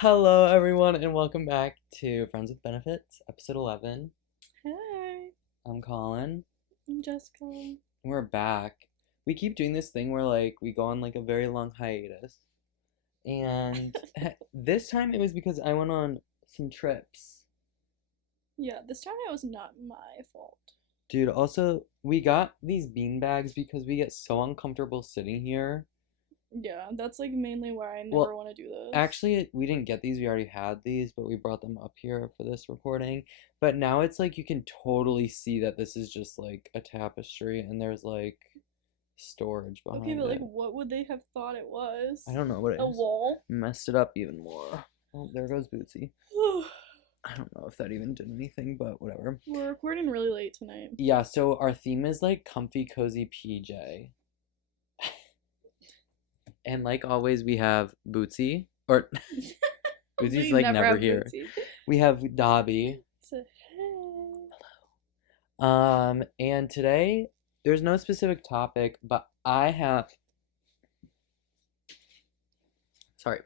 Hello, everyone, and welcome back to Friends with Benefits, episode 11. Hey, I'm Collin. I'm Jessica. We're back. We keep doing this thing where, we go on, a very long hiatus. And this time it was because I went on some trips. Yeah, this time it was not my fault. Dude, also, we got these bean bags because we get so uncomfortable sitting here. Yeah, that's mainly why I never Well, want to do this. Actually, we didn't get these. We already had these, but we brought them up here for this recording. But now it's you can totally see that this is just a tapestry and there's storage behind Okay, but it. what would they have thought it was? I don't know what it is. A wall? Messed it up even more. Oh, there goes Bootsy. I don't know if that even did anything, but whatever. We're recording really late tonight. Yeah, so our theme is comfy, cozy PJ. And like always, we have Bootsy. Or Bootsy's We never here. Bootsy. We have Dobby. So, hey. And today there's no specific topic, but I have. Sorry,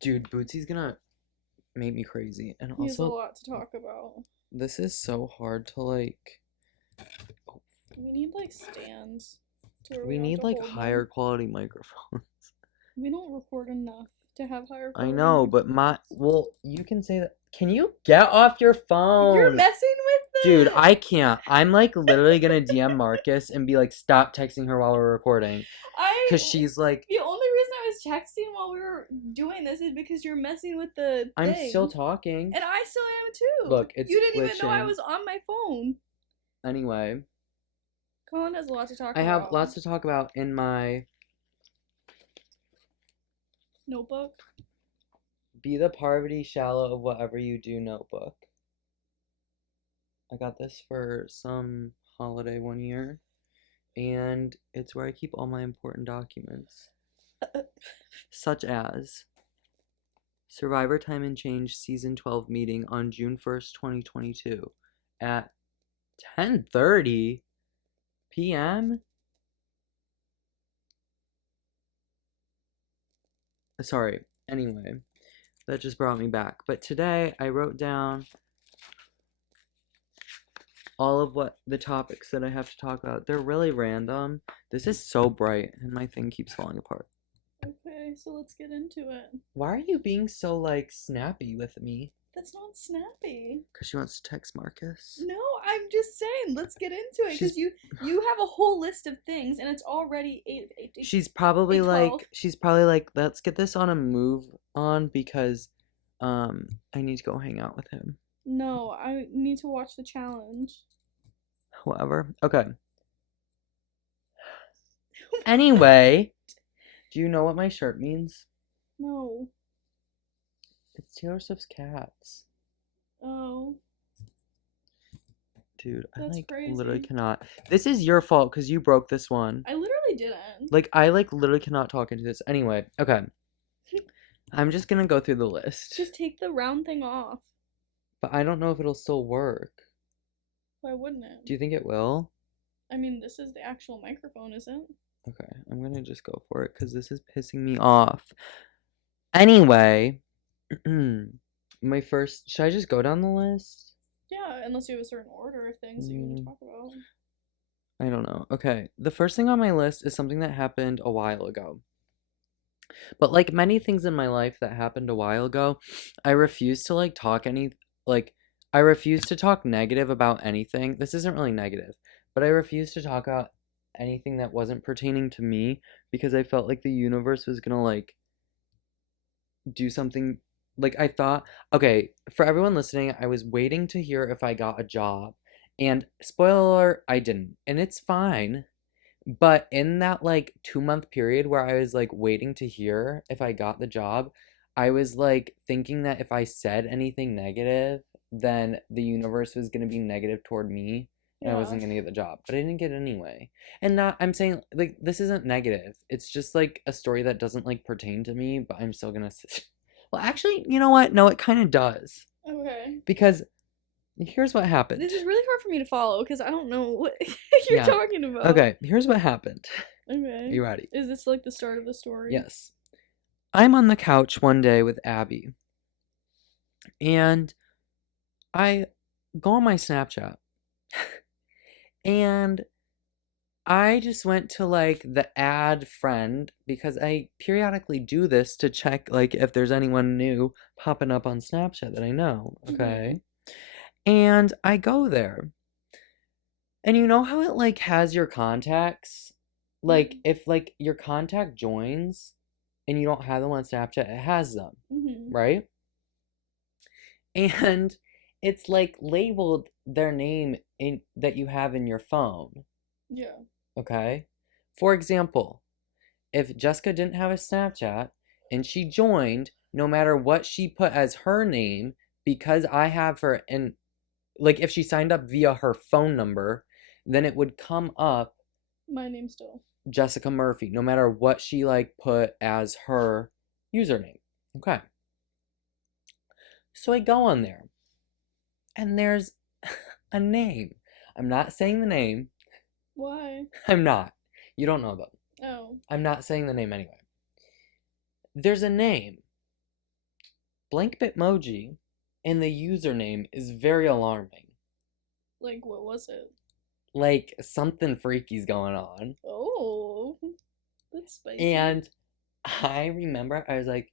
dude, Bootsy's gonna make me crazy, and He has a also lot to talk about. this is so hard to Oh, We need stands. we need higher quality microphones. We don't record enough to have higher quality. I know, but you can say that. Can you get off your phone? You're messing with them. Dude, I can't. I'm literally gonna DM Marcus and be stop texting her while we're recording. Because she's The only reason I was texting while we were doing this is because you're messing with the I'm thing. still talking. And I still am too. Look, it's You didn't even know I glitching. was on my phone. Anyway, Collin has a lot to talk about. I have lots to talk about in my notebook. Be the Parvati Shallow of Whatever You Do notebook. I got this for some holiday one year, and it's where I keep all my important documents. Such as Survivor Time and Change Season 12 meeting on June 1st, 2022 at 10:30 p.m. Sorry, anyway, that just brought me back. But today I wrote down all of what the topics that I have to talk about. They're really random. This is so bright and my thing keeps falling apart. Okay, so let's get into it. Why are you being so snappy with me? That's not snappy. Because she wants to text Marcus. No, I'm just saying, let's get into it. Because you have a whole list of things, and it's already 8. She's probably let's get this on a move on because I need to go hang out with him. No, I need to watch the challenge. Whatever. Okay. Anyway, do you know what my shirt means? No. It's Taylor Swift's cats. Oh. Dude, That's crazy. literally cannot. This is your fault because you broke this one. I literally didn't. I literally cannot talk into this. Anyway, okay. I'm just gonna go through the list. Just take the round thing off. But I don't know if it'll still work. Why wouldn't it? Do you think it will? I mean, this is the actual microphone, isn't it? Okay, I'm gonna just go for it because this is pissing me off. Anyway, my first. Should I just go down the list? Yeah, unless you have a certain order of things that you want to talk about. I don't know. Okay, the first thing on my list is something that happened a while ago. But like many things in my life that happened a while ago, I refuse to I refuse to talk negative about anything. This isn't really negative, but I refuse to talk about anything that wasn't pertaining to me because I felt like the universe was gonna do something. I thought, okay, for everyone listening, I was waiting to hear if I got a job. And spoiler alert, I didn't. And it's fine. But in that 2-month period where I was waiting to hear if I got the job, I was thinking that if I said anything negative, then the universe was gonna be negative toward me and I wasn't gonna get the job. But I didn't get it anyway. And I'm saying this isn't negative. It's just a story that doesn't pertain to me, but I'm still gonna well, actually, you know what? No, it kind of does. Okay. Because here's what happened. This is really hard for me to follow because I don't know what you're talking about. Okay, here's what happened. Okay. You ready? Is this the start of the story? Yes. I'm on the couch one day with Abby, and I go on my Snapchat, and I just went to like the add friend because I periodically do this to check like if there's anyone new popping up on Snapchat that I know, okay? And I go there. And you know how it like has your contacts? Like if like your contact joins and you don't have them on Snapchat, it has them, right? And it's like labeled their name in that you have in your phone. Yeah. Okay? For example, if Jessica didn't have a Snapchat and she joined, no matter what she put as her name, because I have her, and like if she signed up via her phone number, then it would come up My name still. Jessica Murphy, no matter what she like put as her username. Okay. So I go on there, and there's a name. I'm not saying the name. Why? I'm not. You don't know them. Oh. I'm not saying the name anyway. There's a name. Blank Bitmoji, and the username is very alarming. Like, what was it? Like, something freaky's going on. Oh. That's spicy. And I remember I was like,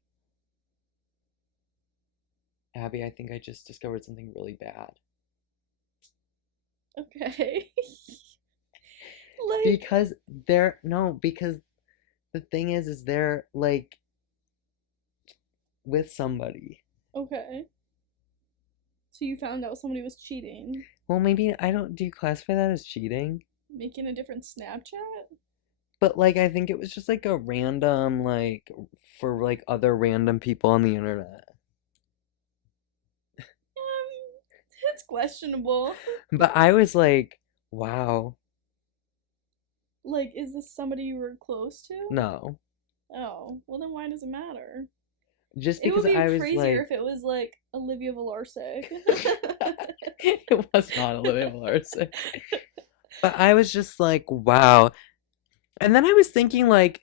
Abby, I think I just discovered something really bad. Okay. Because because the thing is they're like with somebody. Okay. So you found out somebody was cheating. Well, maybe do you classify that as cheating? Making a different Snapchat? But like I think it was just like a random like for like other random people on the internet. It's questionable. But I was like, wow. Like, is this somebody you were close to? No. Oh, well then why does it matter? Just It would because be I was crazier like if it was like Olivia Valarsic. it was not Olivia Larson. But I was just like, wow. And then I was thinking like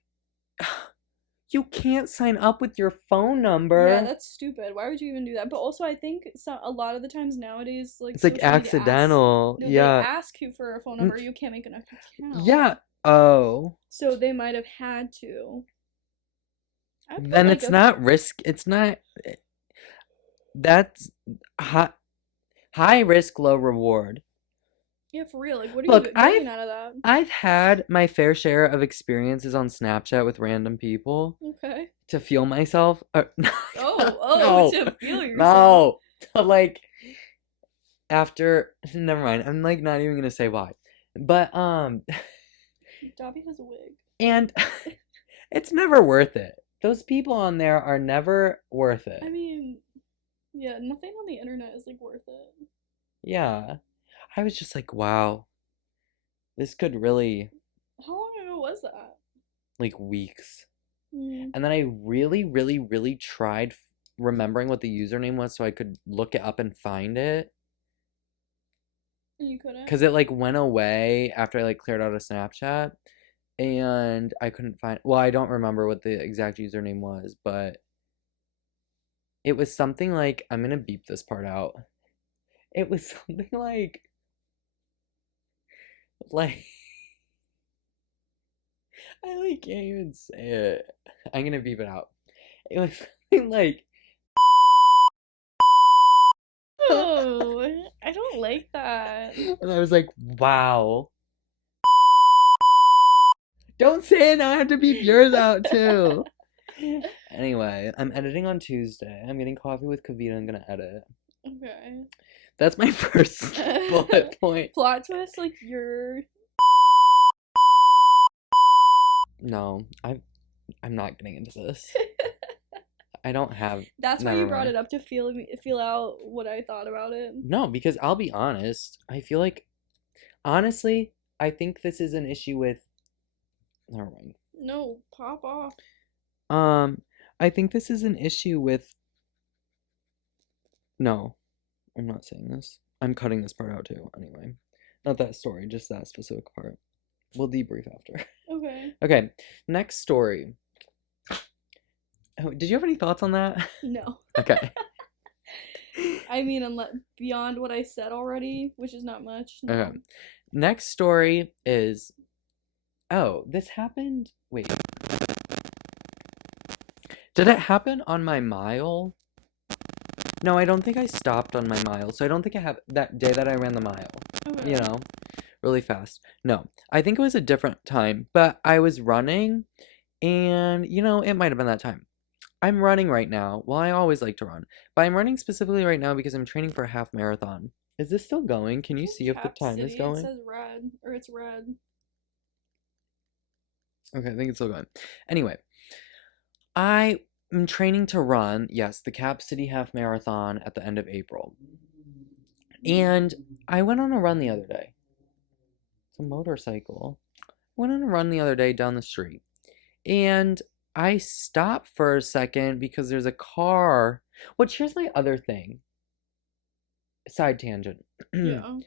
you can't sign up with your phone number. Yeah, that's stupid. Why would you even do that? But also, I think a lot of the times nowadays, like It's like social media accidental. no, Yeah. they ask you for a phone number. You can't make an account. Yeah. Oh. So they might have had to. Then like it's not risk. It's not. That's high risk, low reward. Yeah, for real. Like, what are Look, you getting out of that? I've had my fair share of experiences on Snapchat with random people. Okay. To feel myself. No. To feel yourself. No. To like after never mind. I'm like not even gonna say why. But Dobby has a wig. And it's never worth it. Those people on there are never worth it. I mean, yeah, nothing on the internet is like worth it. Yeah. I was just like, wow. This could really How long ago was that? like weeks. Mm. And then I really, really, really tried remembering what the username was so I could look it up and find it. You couldn't? Because it like went away after I like cleared out a Snapchat. And I couldn't find, well, I don't remember what the exact username was, but it was something like, I'm gonna beep this part out. It was something like, I like can't even say it. I'm gonna beep it out. It was something like, Oh, I don't like that. and I was like, wow. Don't say it now, I have to beep yours out too. Anyway, I'm editing on Tuesday. I'm getting coffee with Kavita. I'm gonna edit. Okay. That's my first bullet point. Plot twist, like you're. No, I'm not getting into this. I don't have. That's why never you brought mind. it up to feel out what I thought about it. No, because I'll be honest. I feel like, honestly, I think this is an issue with. Never mind. No, pop off. I think this is an issue with. No, I'm not saying this. I'm cutting this part out too. Anyway, not that story, just that specific part. We'll debrief after. Okay. Okay, next story. Oh, did you have any thoughts on that? No. Okay. I mean, unless beyond what I said already, which is not much. Okay. No. Next story is, oh, this happened. Wait, did it happen on my mile? No, I don't think I stopped on my mile. So I don't think I have that day that I ran the mile. Okay. You know, really fast. No, I think it was a different time, but I was running and, it might have been that time. I'm running right now. Well, I always like to run, but I'm running specifically right now because I'm training for a half marathon. Is this still going? Can you It's see in if the Cap time is City. It going? says red, or it's red. Okay, I think it's still going. Anyway, I am training to run, yes, the Cap City Half Marathon at the end of April. And I went on a run the other day. It's a motorcycle. I went on a run the other day down the street. And I stopped for a second because there's a car. Which, here's my other thing. Side tangent. Yeah.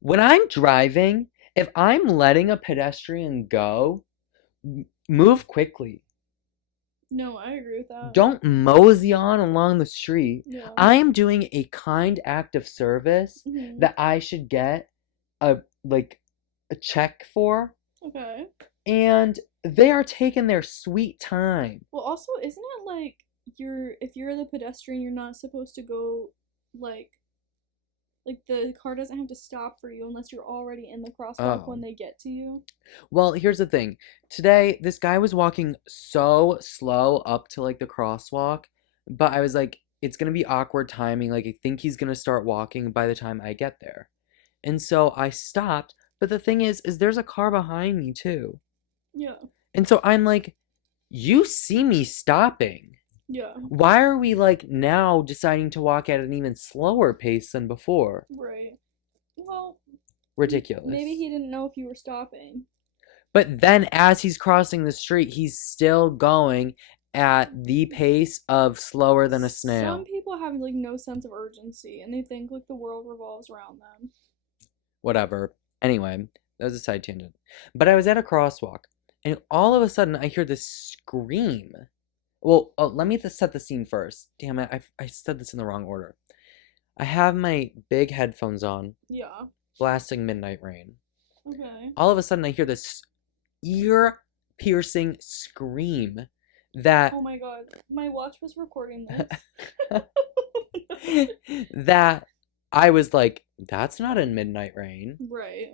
When I'm driving, if I'm letting a pedestrian go, move quickly. No, I agree with that. Don't mosey on along the street. Yeah. I am doing a kind act of service Mhm. that I should get a a check for, Okay. and they are taking their sweet time. Well, also, isn't it like if you're the pedestrian, you're not supposed to go like the car doesn't have to stop for you unless you're already in the crosswalk when Oh. they get to you. Well, here's the thing. Today, this guy was walking so slow up to like the crosswalk, but I was like, it's gonna be awkward timing. Like, I think he's gonna start walking by the time I get there. And so I stopped, but the thing is there's a car behind me too. Yeah. And so I'm like, you see me stopping. Yeah. Why are we like now deciding to walk at an even slower pace than before? Right. Well, Ridiculous. maybe he didn't know if you were stopping. But then as he's crossing the street, he's still going at the pace of slower than a snail. Some people have like no sense of urgency and they think like the world revolves around them. Whatever. Anyway, that was a side tangent. But I was at a crosswalk, and all of a sudden I hear this scream. Well, let me set the scene first. Damn it, I said this in the wrong order. I have my big headphones on, Yeah. blasting Midnight Rain. Okay. All of a sudden I hear this ear-piercing scream that Oh my god. My watch was recording this. that I was like, that's not in Midnight Rain. Right.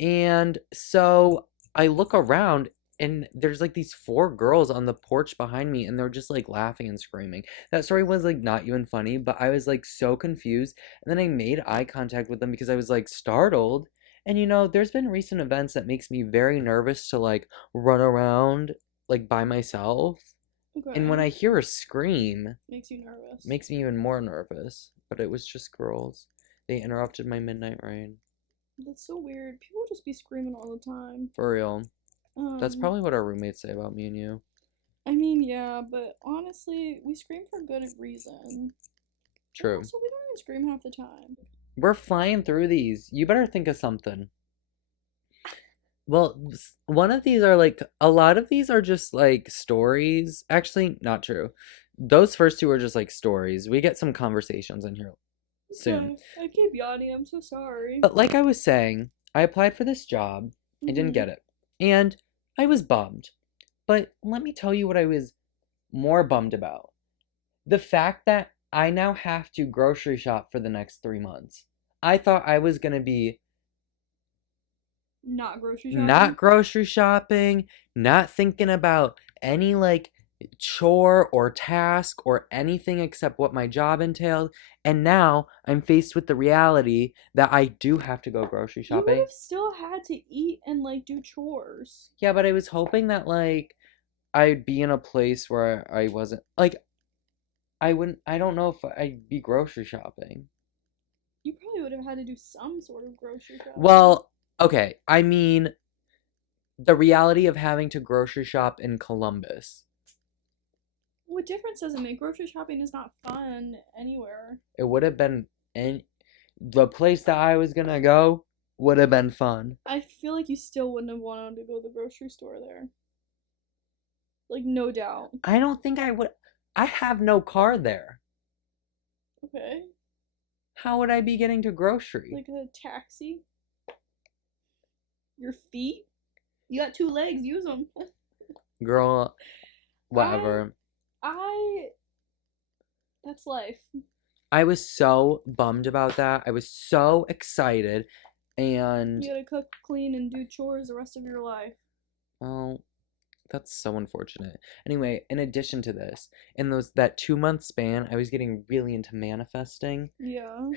And so I look around and there's like these four girls on the porch behind me and they're just like laughing and screaming. That story was like not even funny, but I was like so confused. And then I made eye contact with them because I was like startled. And there's been recent events that makes me very nervous to like run around like by myself. Okay. And when I hear a scream, makes you nervous. makes me even more nervous. But it was just girls. They interrupted my Midnight Rain. That's so weird. People just be screaming all the time. For real. That's Um, probably what our roommates say about me and you. I mean, yeah, but honestly, we scream for good reason. True. Also, we don't even scream half the time. We're flying through these. You better think of something. Well, one of these are like, a lot of these are just like stories. Actually, not true. Those first two are just like stories. We get some conversations in here soon. Okay. I keep yawning. I'm so sorry. But like I was saying, I applied for this job. I didn't get it. And I was bummed. But let me tell you what I was more bummed about. The fact that I now have to grocery shop for the next 3 months. I thought I was going to be Not grocery shopping. not grocery shopping, not thinking about any like chore or task or anything except what my job entailed. And now I'm faced with the reality that I do have to go grocery You would shopping. have still had to eat and like do chores. Yeah, but I was hoping that like I'd be in a place where I wasn't like I don't know if I'd be grocery shopping. You probably would have had to do some sort of grocery shopping. Well, okay. I mean, the reality of having to grocery shop in Columbus. What difference does it make? Grocery shopping is not fun anywhere. It would have been the place that I was gonna go would have been fun. I feel like you still wouldn't have wanted to go to the grocery store there. Like, no doubt. I don't think I would. I have no car there. Okay. How would I be getting to grocery? Like a taxi? Your feet? You got 2 legs, use them. Girl, I, whatever. I, that's life. I was so bummed about that. I was so excited. And, You gotta cook, clean, and do chores the rest of your life. well, that's so unfortunate. Anyway, in addition to this, in that 2 month span, I was getting really into manifesting. Yeah.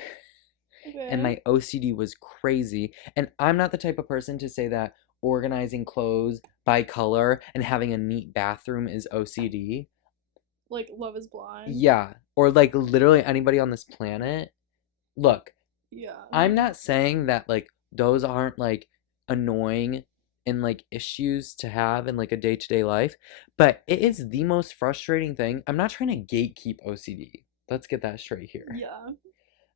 And Okay. my OCD was crazy. And I'm not the type of person to say that organizing clothes by color and having a neat bathroom is OCD. Like, Love is Blind. Yeah, or like literally anybody on this planet. Look, Yeah. I'm not saying that like those aren't like annoying and like issues to have in like a day-to-day life, but it is the most frustrating thing. I'm not trying to gatekeep OCD. Let's get that straight here. Yeah.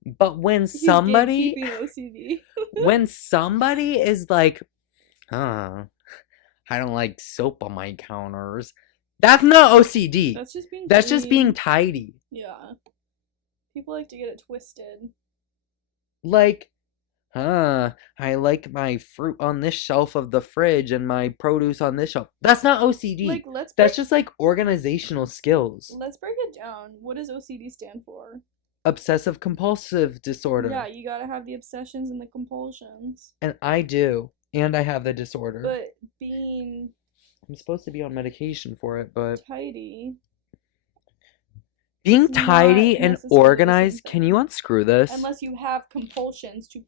But He's gatekeeping OCD. when somebody is like, I don't like soap on my counters. That's not OCD. That's just being That's just being clean. tidy. Yeah. People like to get it twisted. Like, I like my fruit on this shelf of the fridge and my produce on this shelf. That's not OCD. Like, That's just like organizational skills. let's break it down. What does OCD stand for? Obsessive compulsive disorder. Yeah, you gotta have the obsessions and the compulsions. And I do. And I have the disorder. But being I'm supposed to be on medication for it, but tidy. being It's not tidy and necessarily the same organized, can you thing. unscrew this? Unless you have compulsions to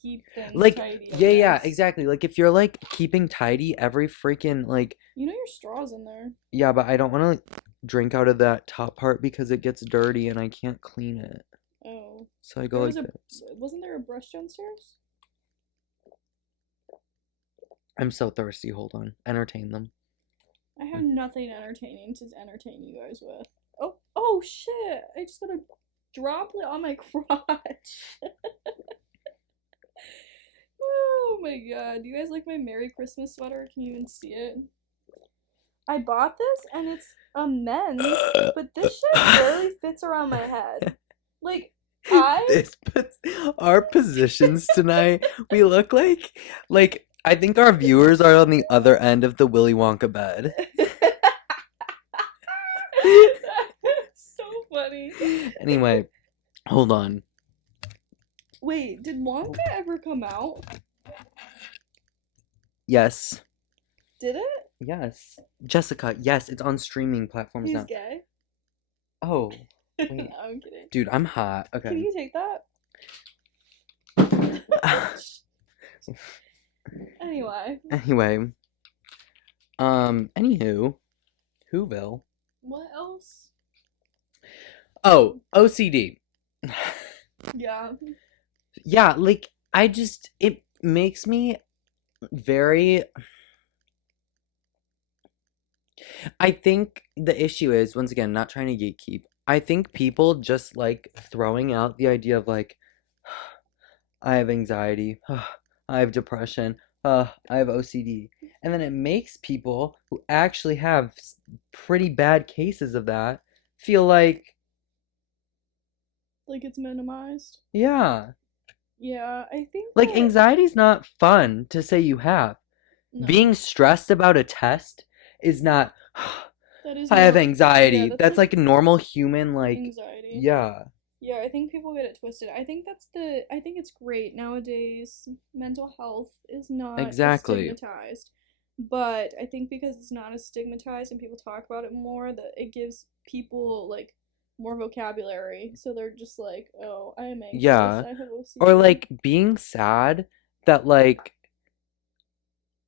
keep things Like, tidy. I yeah, guess. exactly. Like, if you're like keeping tidy every freaking, like, You know your straw's in there. yeah, but I don't want to like, drink out of that top part because it gets dirty and I can't clean it. Oh. So I go like this. Wasn't there a brush downstairs? I'm so thirsty. Hold on. Entertain them. I have nothing entertaining to entertain you guys with. Oh shit! I just got a droplet on my crotch. Oh my god. Do you guys like my Merry Christmas sweater? Can you even see it? I bought this and it's a men's, but this shit barely fits around my head. Like, This puts our positions tonight. We look like I think our viewers are on the other end of the Willy Wonka bed. So funny. Anyway, hold on. Wait, did Wonka ever come out? Yes. Did it? Yes. Jessica, yes, it's on streaming platforms He's now. gay. Oh. No, Wait. I'm kidding. Dude, I'm hot. Can Okay. you take that? Anyway. Anyway. Anywho. Whoville. What else? Oh, OCD. Yeah. Yeah, like, it makes me very. I think the issue is, once again, not trying to gatekeep. I think people just like throwing out the idea of like, I have anxiety, I have depression, I have OCD. And then it makes people who actually have pretty bad cases of that feel like, It's minimized. yeah. Yeah, I think Like, that anxiety's not fun to say you have. no. Being stressed about a test is not, That is I have yeah, anxiety. that's That's like like a normal human, like, anxiety. yeah. Yeah, I think people get it twisted. I think it's great nowadays. Mental health is not as Exactly. stigmatized. But I think because it's not as stigmatized and people talk about it more, that it gives people like more vocabulary. So they're just like, "Oh, I am anxious. Yeah. I have OCD." Or like being sad that like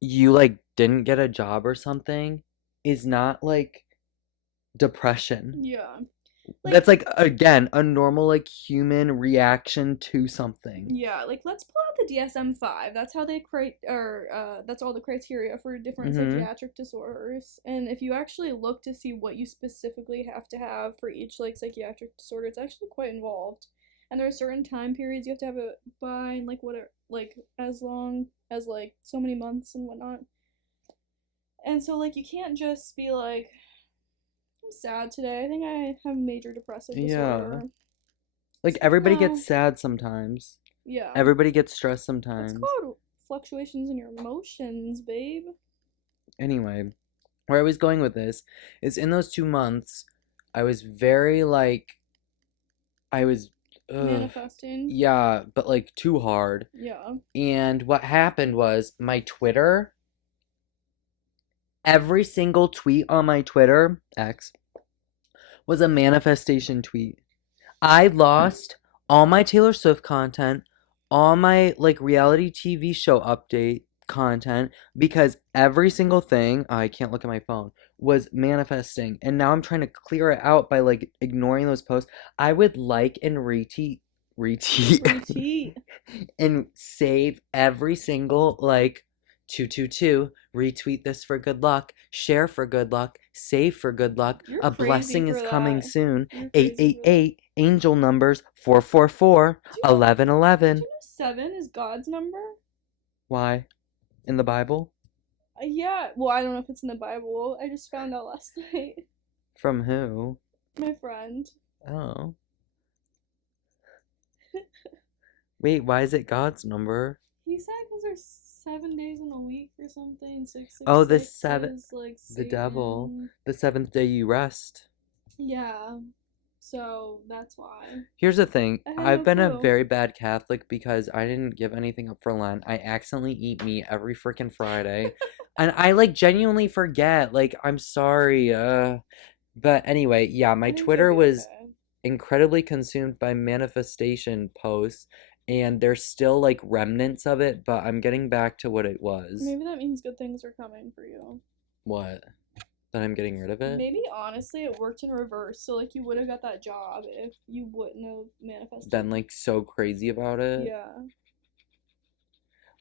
you like didn't get a job or something is not like depression. Yeah. That's like again a normal like human reaction to something. Yeah, let's pull out the DSM-5. That's how they that's all the criteria for different Mhm. psychiatric disorders. And if you actually look to see what you specifically have to have for each psychiatric disorder, it's actually quite involved. And there are certain time periods you have to have it by, and as long as so many months and whatnot. And so, like, you can't just be like, I'm sad today. I think I have major depressive Yeah. disorder. Like It's like, everybody gets no. sad sometimes. Yeah. Everybody gets stressed It's sometimes. called fluctuations in your emotions, babe. Anyway, where I was going with this is in those 2 months, I was very like, I was, ugh, Manifesting. yeah, but like too hard. Yeah. And what happened was my Twitter, every single tweet on my Twitter, X, was a manifestation tweet. I lost all my Taylor Swift content, all my like reality TV show update content because every single thing, I can't look at my phone, was manifesting. And now I'm trying to clear it out by like ignoring those posts. I would like and Retweet. and save every single like 222, retweet this for good luck, share for good luck, save for good luck, You're a crazy blessing for is coming that. soon, You're crazy for that. 888, angel numbers 444, Do you know, 1111. did you know 7 is God's number? Why? In the Bible? Yeah. Well, I don't know if it's in the Bible. I just found out last night. From who? My friend. Oh. Wait, why is it God's number? He said because there's 7 days in a week or something. Oh, the 666 seven, is like the devil. Satan. The seventh day you rest. Yeah. So that's why. Here's the thing. I had I've no been a clue. very bad Catholic because I didn't give anything up for Lent. I accidentally eat meat every freaking Friday. And I like genuinely forget. Like, I'm sorry. But anyway, yeah, my I think Twitter you'll be was okay. incredibly consumed by manifestation posts, and there's still like remnants of it, but I'm getting back to what it was. Maybe that means good things are coming for you. What? That I'm getting rid of it? Maybe honestly it worked in reverse. So like you would have got that job if you wouldn't have manifested. Been like so crazy about it. Yeah.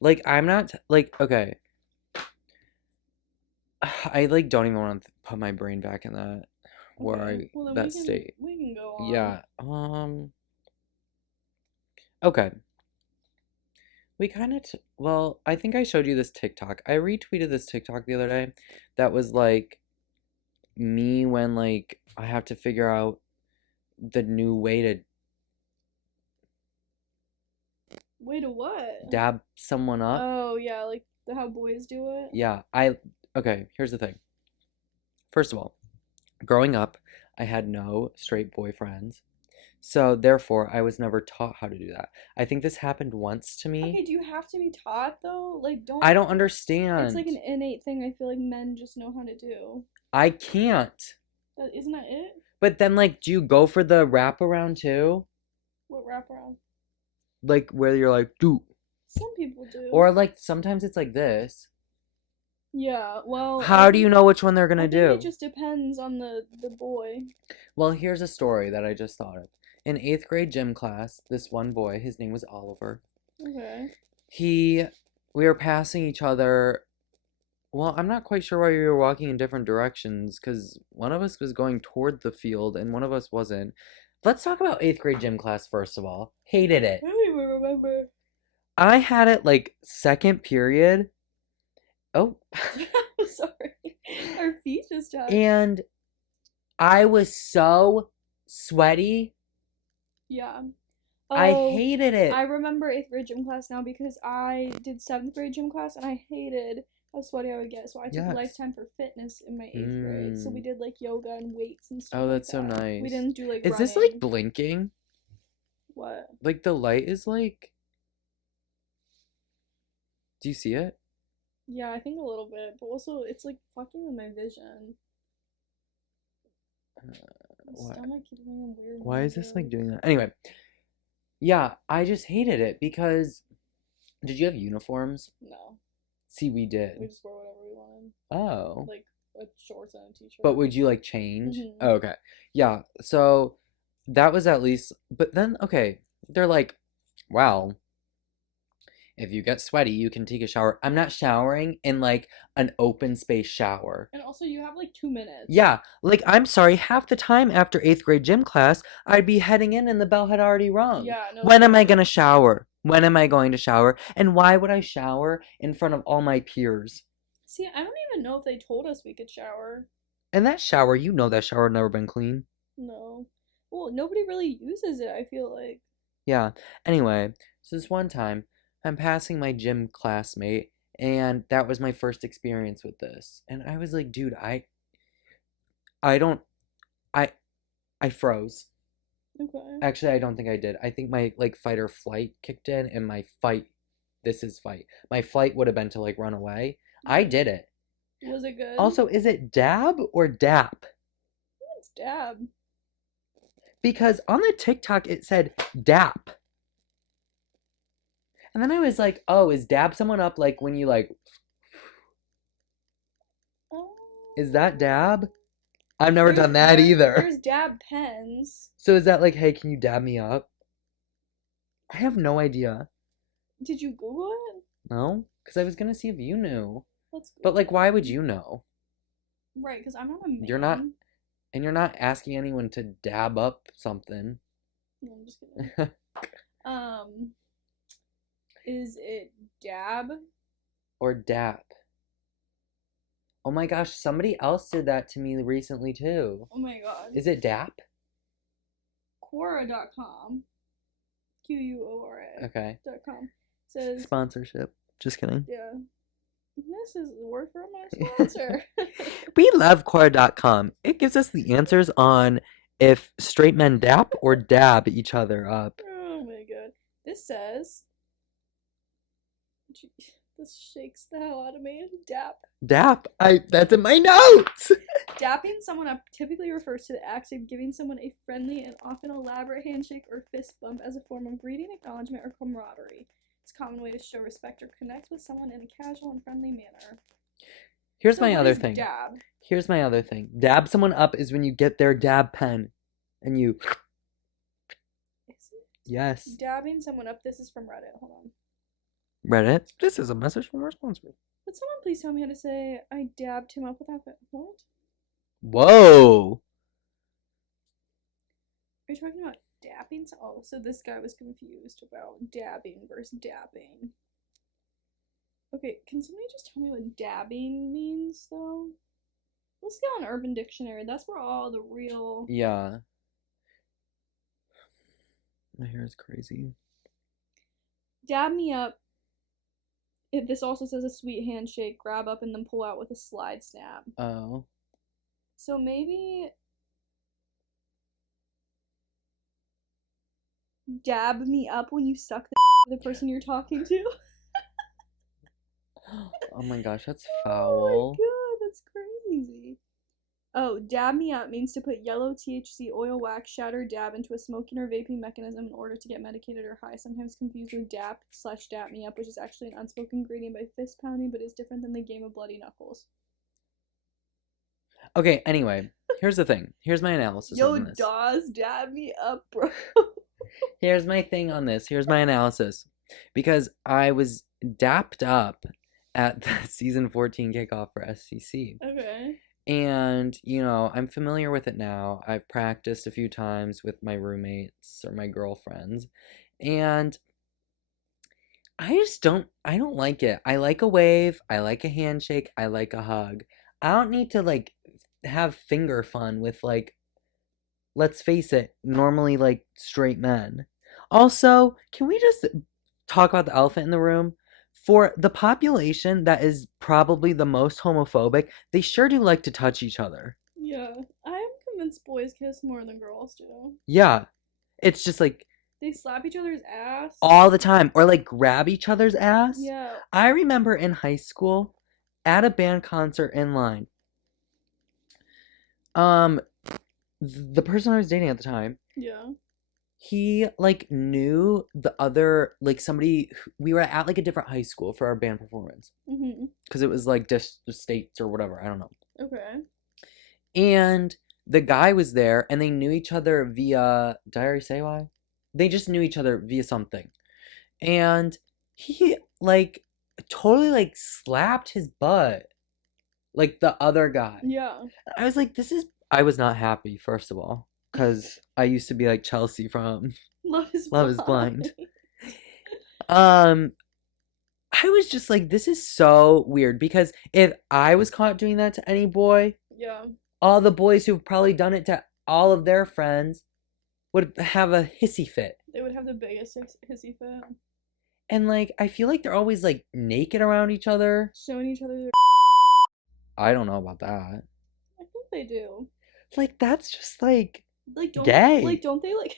Like I'm not like okay. I like don't even want to put my brain back in that where Okay. Well, then that state. we can go on. Yeah. Okay. We kind of well, I think I showed you this TikTok. I retweeted this TikTok the other day that was like me when like I have to figure out the new way to Way to what? dab someone up. Oh yeah, like how boys do it. Yeah, okay, here's the thing. First of all, growing up, I had no straight boyfriends. So therefore, I was never taught how to do that. I think this happened once to Okay, me. do you have to be taught though? Like don't. I don't It's understand. like an innate thing. I feel like men just know how to do. I can't. That isn't that it? But then like do you go for the wraparound too? What wraparound? Like where you're like, do. Some people do. Or like sometimes it's like this. Yeah, well. How do you know which one they're I gonna think do? it just depends on the boy. Well, here's a story that I just thought of. In 8th grade gym class, this one boy, his name was Oliver. Okay. We were passing each other. Well, I'm not quite sure why we were walking in different directions because one of us was going toward the field and one of us wasn't. Let's talk about 8th grade gym class first of all. Hated it. I don't even remember. I had it like second period. Oh. I'm sorry. Our feet just touched. And I was so sweaty. Yeah. I Oh, hated it. I remember 8th grade gym class now because I did 7th grade gym class and I hated how sweaty I would get. So I took Yes. Lifetime for Fitness in my 8th grade. So we did like yoga and weights and stuff. Oh, like that's so that. nice. We didn't do like Is this like blinking? What? Like the light is like. Do you see it? Yeah, I think a little bit, but also it's like fucking with my vision. My What? stomach keeps making weird Why is this like noises. doing that? Anyway, yeah, I just hated it because. Did you have uniforms? No, See, we we did. just wore whatever we wanted, Oh. like a shorts and a t-shirt. But would you like change? Mhm. Oh, okay. Yeah, so that was at least. But then, okay, they're like, wow. If you get sweaty, you can take a shower. I'm not showering in like an open space shower. And also, you have like 2 minutes. Yeah, like I'm sorry, half the time after 8th grade gym class, I'd be heading in and the bell had already rung. Yeah. No. When am I gonna shower? When am I going to shower? And why would I shower in front of all my peers? See, I don't even know if they told us we could shower. And that shower, you know that shower had never been clean. No. Well, nobody really uses it, I feel like. Yeah. Anyway, so this one time, I'm passing my gym classmate, and that was my first experience with this. And I was like, dude, I don't, I, I froze. Okay. Actually, I don't think I did. I think my like fight or flight kicked in, and my fight, this is fight. My flight would have been to like run away. I did it. Was it good? Also, is it dab or dap? It's dab. Because on the TikTok it said dap. And then I was like, oh, is dab someone up like when you like, Oh. is that dab? I've never There's- done that either. There's dab pens. So is that like, hey, can you dab me up? I have no idea. Did you Google it? No? Because I was going to see if you knew. Let's But Google like, why it. would you know? Right, because I'm not a man. You're not, and you're not asking anyone to dab up something. No, I'm just kidding. Is it dab? Or dap. Oh my gosh, somebody else did that to me recently too. Oh my god. Is it dap? Quora.com. Quora. Okay. .com says, Sponsorship. Just kidding. yeah. This is the word for my sponsor. We love Quora.com. It gives us the answers on if straight men dap or dab each other up. Oh my god. This says, this shakes the hell out of me. Dap. Dap. That's in my notes. Dapping someone up typically refers to the act of giving someone a friendly and often elaborate handshake or fist bump as a form of greeting, acknowledgement, or camaraderie. It's a common way to show respect or connect with someone in a casual and friendly manner. Here's So my what other is thing. Dab. Here's my other thing. Dab someone up is when you get their dab pen and you. Is it? Yes. Dabbing someone up. This is from Reddit. Hold on. Reddit. This is a message from our sponsor. Would someone please tell me how to say I dabbed him up without that? What? Whoa. Are you talking about dapping? Oh, so this guy was confused about dabbing versus dapping. Okay, can somebody just tell me what dabbing means, though? Let's get on Urban Dictionary. That's where all the real... Yeah. My hair is crazy. Dab me up. This also says a sweet handshake, grab up, and then pull out with a slide snap. Oh. So maybe... dab me up when you suck the person you're talking to? Oh my gosh, that's Oh foul. my god, that's crazy. Oh, dab me up means to put yellow THC oil wax shatter dab into a smoking or vaping mechanism in order to get medicated or high, sometimes confused with dap/dap me up, which is actually an unspoken greeting by fist pounding, but is different than the game of bloody knuckles. Okay, anyway, here's the thing. Here's my analysis Yo, on this. Dawes, dab me up, bro. Here's my thing on this. Here's my analysis. Because I was dapped up at the season 14 kickoff for SCC. Okay. And, you know, I'm familiar with it now. I've practiced a few times with my roommates or my girlfriends. And I don't like it. I like a wave, I like a handshake, I like a hug. I don't need to like have finger fun with like, let's face it, normally like straight men. Also, can we just talk about the elephant in the room? For the population that is probably the most homophobic, they sure do like to touch each other. Yeah, I am convinced boys kiss more than girls do. Yeah. It's just like They slap each other's ass. all the time or like grab each other's ass. Yeah. I remember in high school at a band concert in line. The person I was dating at the time, Yeah. he like knew the other like somebody we were at like a different high school for our band performance because it was like just states or whatever, I don't know. Okay. And the guy was there and they knew each other via, did I already say why? They just knew each other via something. And he like totally like slapped his butt like the other guy. Yeah. I was like, I was not happy, first of all, because I used to be like Chelsea from Love is Love is blind. Blind. I was just like, this is so weird because if I was caught doing that to any boy, Yeah. all the boys who've probably done it to all of their friends would have a hissy fit. They would have the biggest hissy fit. And like, I feel like they're always like naked around each other. Showing each other their. I don't know about that. I think they do. Like, that's just like Like, gay. don't they like.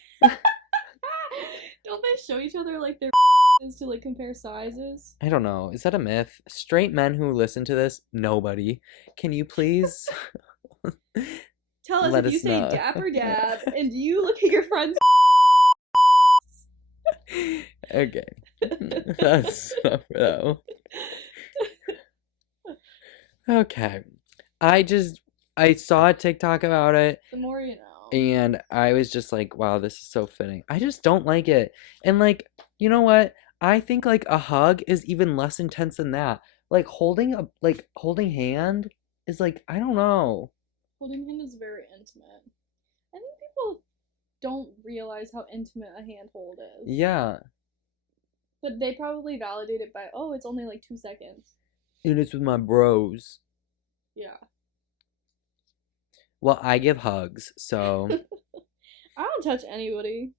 Don't they show each other like their is to like compare sizes? I don't know. Is that a myth? Straight men who listen to this, nobody. Can you please Tell us let if you us say know? dap or dab, and you look at your friends. Okay. That's enough though. Okay. I saw a TikTok about it The more you know. and I was just like, wow, this is so fitting. I just don't like it. And like, you know what? I think like a hug is even less intense than that. Like holding hand is like, I don't know. Holding hand is very intimate. I think people don't realize how intimate a handhold is. Yeah. But they probably validate it by, oh, it's only like 2 seconds. And it's with my bros. Yeah. Well, I give hugs, so I don't touch anybody.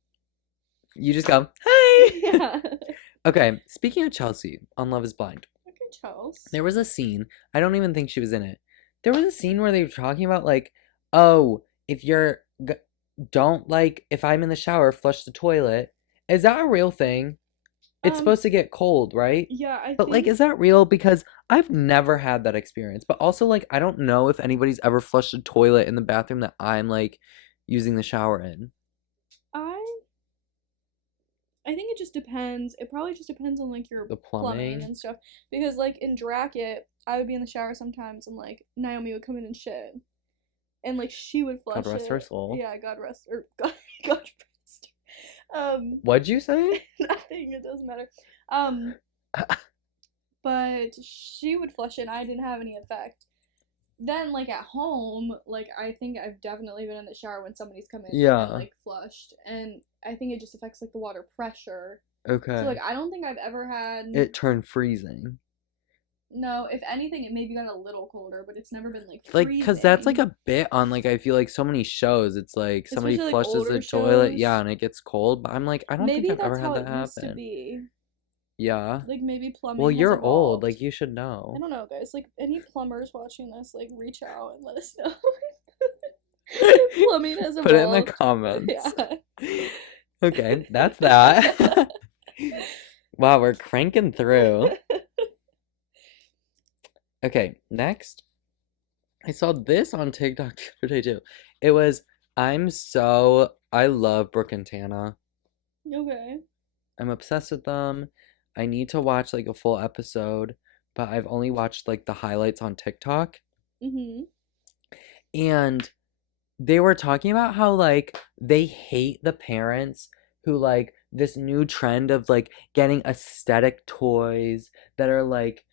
you just go, hey! Yeah. Okay, speaking of Chelsea on Love is Blind, Okay, Charles. there was a scene, I don't even think she was in it. There was a scene where they were talking about, like, oh, if you're, don't, like, if I'm in the shower, flush the toilet. Is that a real thing? It's supposed to get cold, right? Yeah, I But, think. like, is that real? Because I've never had that experience. But also, like, I don't know if anybody's ever flushed a toilet in the bathroom that I'm, like, using the shower in. I think it just depends. It probably just depends on like your The plumbing plumbing. and stuff. Because like in Dracket, I would be in the shower sometimes and like Naomi would come in and shit. And like she would flush God rest it. her soul. Yeah, God rest or God rest her. What'd you say? Nothing, it doesn't matter. But she would flush it and I didn't have any effect. Then like at home, like I think I've definitely been in the shower when somebody's come in Yeah. and like flushed, and I think it just affects like the water pressure. Okay. So like I don't think I've ever had. It turned freezing. No, if anything, it maybe got a little colder, but it's never been like Like, cause that's like freezing. a bit on like I feel like so many shows. It's like somebody Especially like flushes the older toilet, yeah, shows. and it gets cold. But I'm like, I don't think Maybe I've ever that's had how that it used to happen. be. Yeah. Like maybe Well, plumbing has you're old. evolved. Like you should I know. don't know, guys. Like any plumbers watching this, like reach out and let us know. Plumbing has evolved. Put it in the comments. Yeah. Okay, that's that. Wow, we're cranking through. Okay, next. I saw this on TikTok the other day too. It was, I love Brooke and Tana. Okay. I'm obsessed with them. I need to watch like a full episode, but I've only watched like the highlights on TikTok. Mhm. And they were talking about how like they hate the parents who like this new trend of like getting aesthetic toys that are like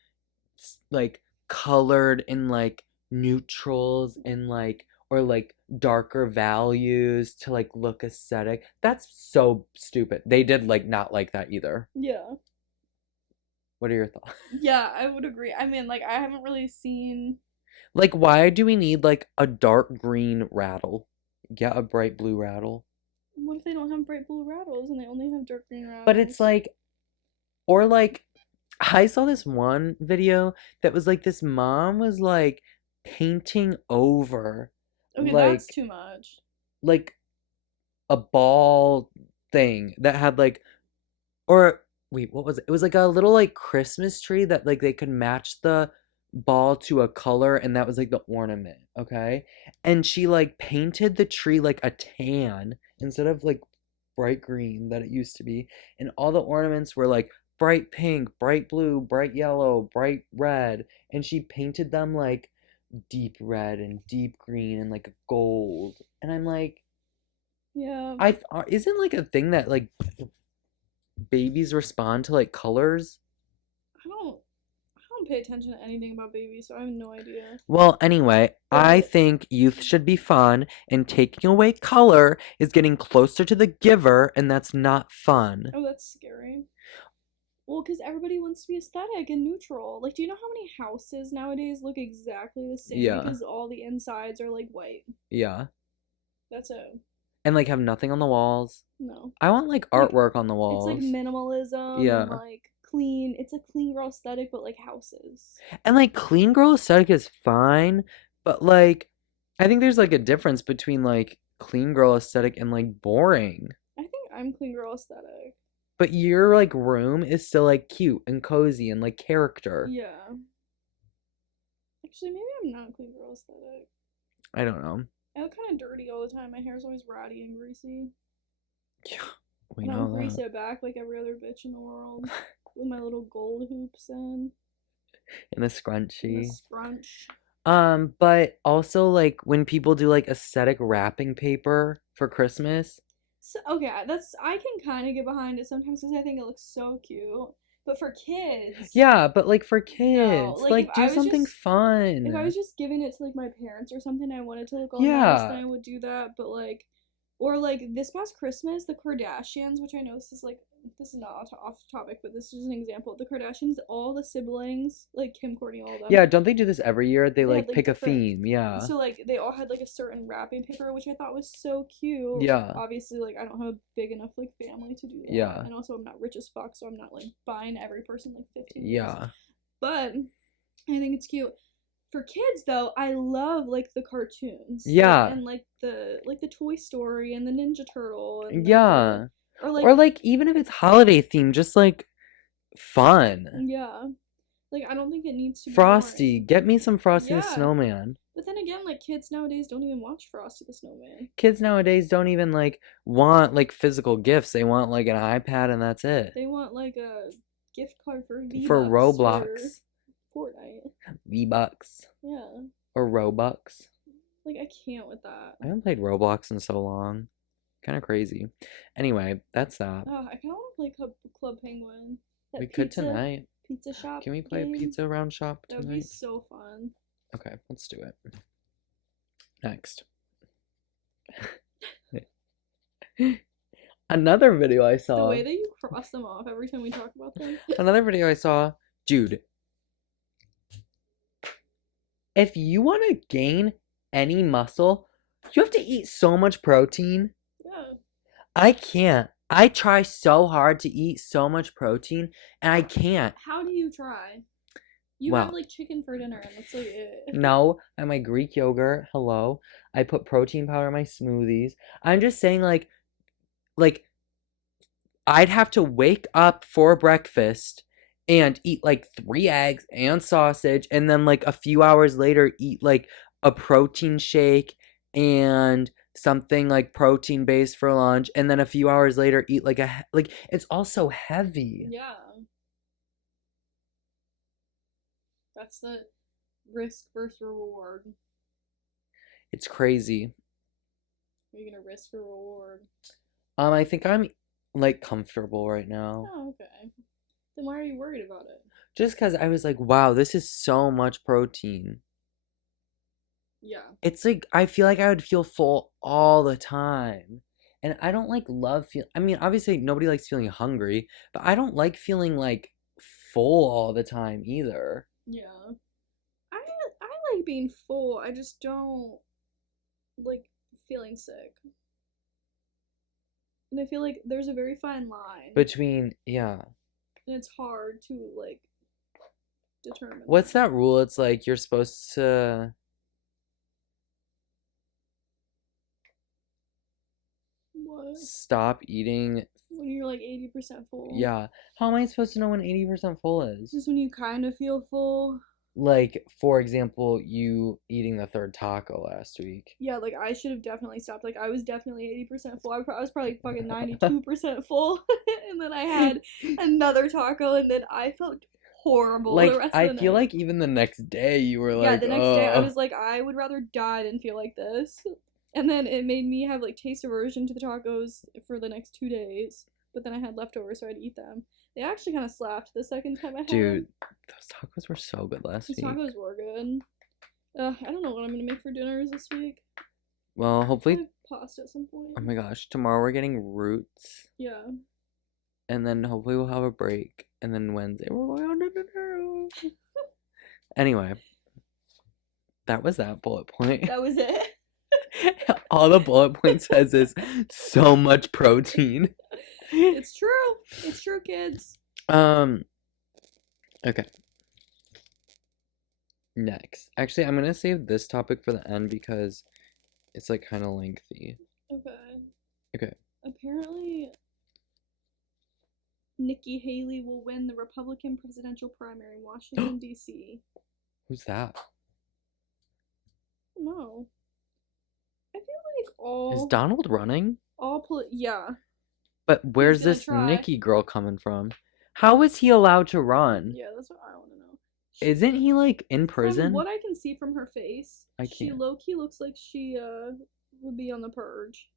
colored in like neutrals and like or like darker values to like look aesthetic. That's so stupid. They did like not like that either. Yeah. What are your thoughts? Yeah, I would agree. I mean, like I haven't really seen. Like why do we need like a dark green rattle? Get a bright blue rattle. What if they don't have bright blue rattles and they only have dark green rattles? But it's like or like I saw this one video that was like this mom was like painting over okay, like that's too much. like a ball thing that had like or wait, what was it? It was like a little like Christmas tree that like they could match the ball to a color and that was like the ornament, okay? And she like painted the tree like a tan instead of like bright green that it used to be. And all the ornaments were like bright pink, bright blue, bright yellow, bright red, and she painted them like deep red and deep green and like gold. And I'm like, Yeah. isn't like a thing that like babies respond to like colors? I don't pay attention to anything about babies, so I have no idea. Well, anyway, I But think youth should be fun, and taking away color is getting closer to the giver, and that's not fun. oh, that's scary. Well, because everybody wants to be aesthetic and neutral. Like, do you know how many houses nowadays look exactly the same Yeah. because all the insides are like white? Yeah. That's a And like have nothing on the walls. no. I want like Like, artwork on the it's like walls. minimalism and Yeah. like clean. It's a clean girl aesthetic, but like houses. And like clean girl aesthetic is fine, but like I think there's like a difference between like clean girl aesthetic and like boring. I think I'm clean girl aesthetic. But your like room is still like cute and cozy and like character. Yeah. Actually, maybe I'm not clean girl aesthetic. I don't know. I look kind of dirty all the time. My hair's always ratty and greasy. Yeah, we And I'll know grease that. it back like every other bitch in the world with my little gold hoops and In a the scrunchie. scrunch. But also like when people do like aesthetic wrapping paper for Christmas. So okay, that's I can kind of get behind it sometimes because I think it looks so cute. But for kids, Yeah, but like for no. kids, Like like do something if I fun. was just giving it to like my parents or something, I wanted to look all nice, then Yeah. I would do that. But like, or like this past Christmas, the Kardashians, which I know this is not off topic, but this is an example. The Kardashians, all the siblings, like Kim, Kourtney, all of them, Yeah, don't they do this every year? They they had like like pick a different. theme. Yeah. So like they all had like a certain wrapping paper, which I thought was so cute. Yeah. Obviously, like I don't have a big enough like family to do that, Yeah. and also I'm not rich as fuck, so I'm not like buying every person like 15 gifts. Yeah. But I think it's cute. For kids though, I love like the cartoons. Yeah. And like the Toy Story and the Ninja Turtle and like Yeah. or Or like even if it's holiday themed, just like fun. yeah. Like I don't think it needs to be Frosty, boring. get me some Frosty the Yeah. Snowman. But then again, like kids nowadays don't even watch Frosty the Snowman. Kids nowadays don't even like want like physical gifts. They want like an iPad and that's it. They want like a gift card for For V-Bucks Roblox, for Fortnite. V-Bucks, Yeah. or Robux. Like I can't with that. I haven't played Roblox in so long. Kind of crazy. Anyway, that's that. Oh, I kind of want to play Club Penguin. That We could tonight. pizza shop. Can we play a game. pizza round shop That would be tonight? so fun. Okay, let's do it. Next. Another video I The saw. way that you cross them off every time we talk about them. Another video I saw. Dude, if you want to gain any muscle, you have to eat so much protein. Yeah. I can't. I try so hard to eat so much protein, and I can't. How do you try? You Well, have like chicken for dinner, and that's like it. no, I my Greek yogurt. Hello. I put protein powder in my smoothies. I'm just saying, like I'd have to wake up for breakfast and eat like 3 eggs and sausage, and then like a few hours later eat like a protein shake and something like protein based for lunch, and then a few hours later eat like like it's also heavy. Yeah. That's the risk versus reward. It's crazy. Are you gonna risk or reward? I think I'm like comfortable right now. Oh, okay. Then why are you worried about it? Just because I was like, wow, this is so much protein. Yeah. It's like I feel like I would feel full all the time. And I don't like love feel I mean, obviously nobody likes feeling hungry, but I don't like feeling like full all the time either. Yeah. I like being full. I just don't like feeling sick. And I feel like there's a very fine line. Between yeah. And it's hard to like determine. What's that rule? It's like you're supposed to What? stop eating. When you're like 80% full. Yeah. How am I supposed to know when 80% full is? Just when you kind of feel full. Like, for example, you eating the third taco last week. Yeah, like I should have definitely stopped. Like I was definitely 80% full. I was probably fucking 92% full. And then I had another taco and then I felt horrible Like, the rest I of the feel night. like even the next day you were Yeah, like, the next day I oh. was like, I would rather die than feel like this. And then it made me have like taste aversion to the tacos for the next 2 days. But then I had leftovers, so I'd eat them. They actually kind of slapped the second time I had Dude, those tacos were so good last These week. tacos were good. I don't know what I'm gonna make for dinners this week. Well, hopefully, Probably pasta at some point. oh my gosh, tomorrow we're getting roots. Yeah. and then hopefully we'll have a break, and then Wednesday we're going on dinner. Anyway, that was that bullet point. That was it. All the bullet point says is so much protein. It's true. It's true, kids. Okay. Next. Actually, I'm gonna save this topic for the end because it's like kind of lengthy. Okay. Okay. Apparently, Nikki Haley will win the Republican presidential primary in Washington, D.C. Who's that? No. I feel like Is Donald running? yeah. But where's gonna this try. Nikki girl coming from? How is he allowed to run? Yeah, that's what I want to know. Isn't he like in From prison? what I can see from her face, she can't. low-key looks like she would be on the purge.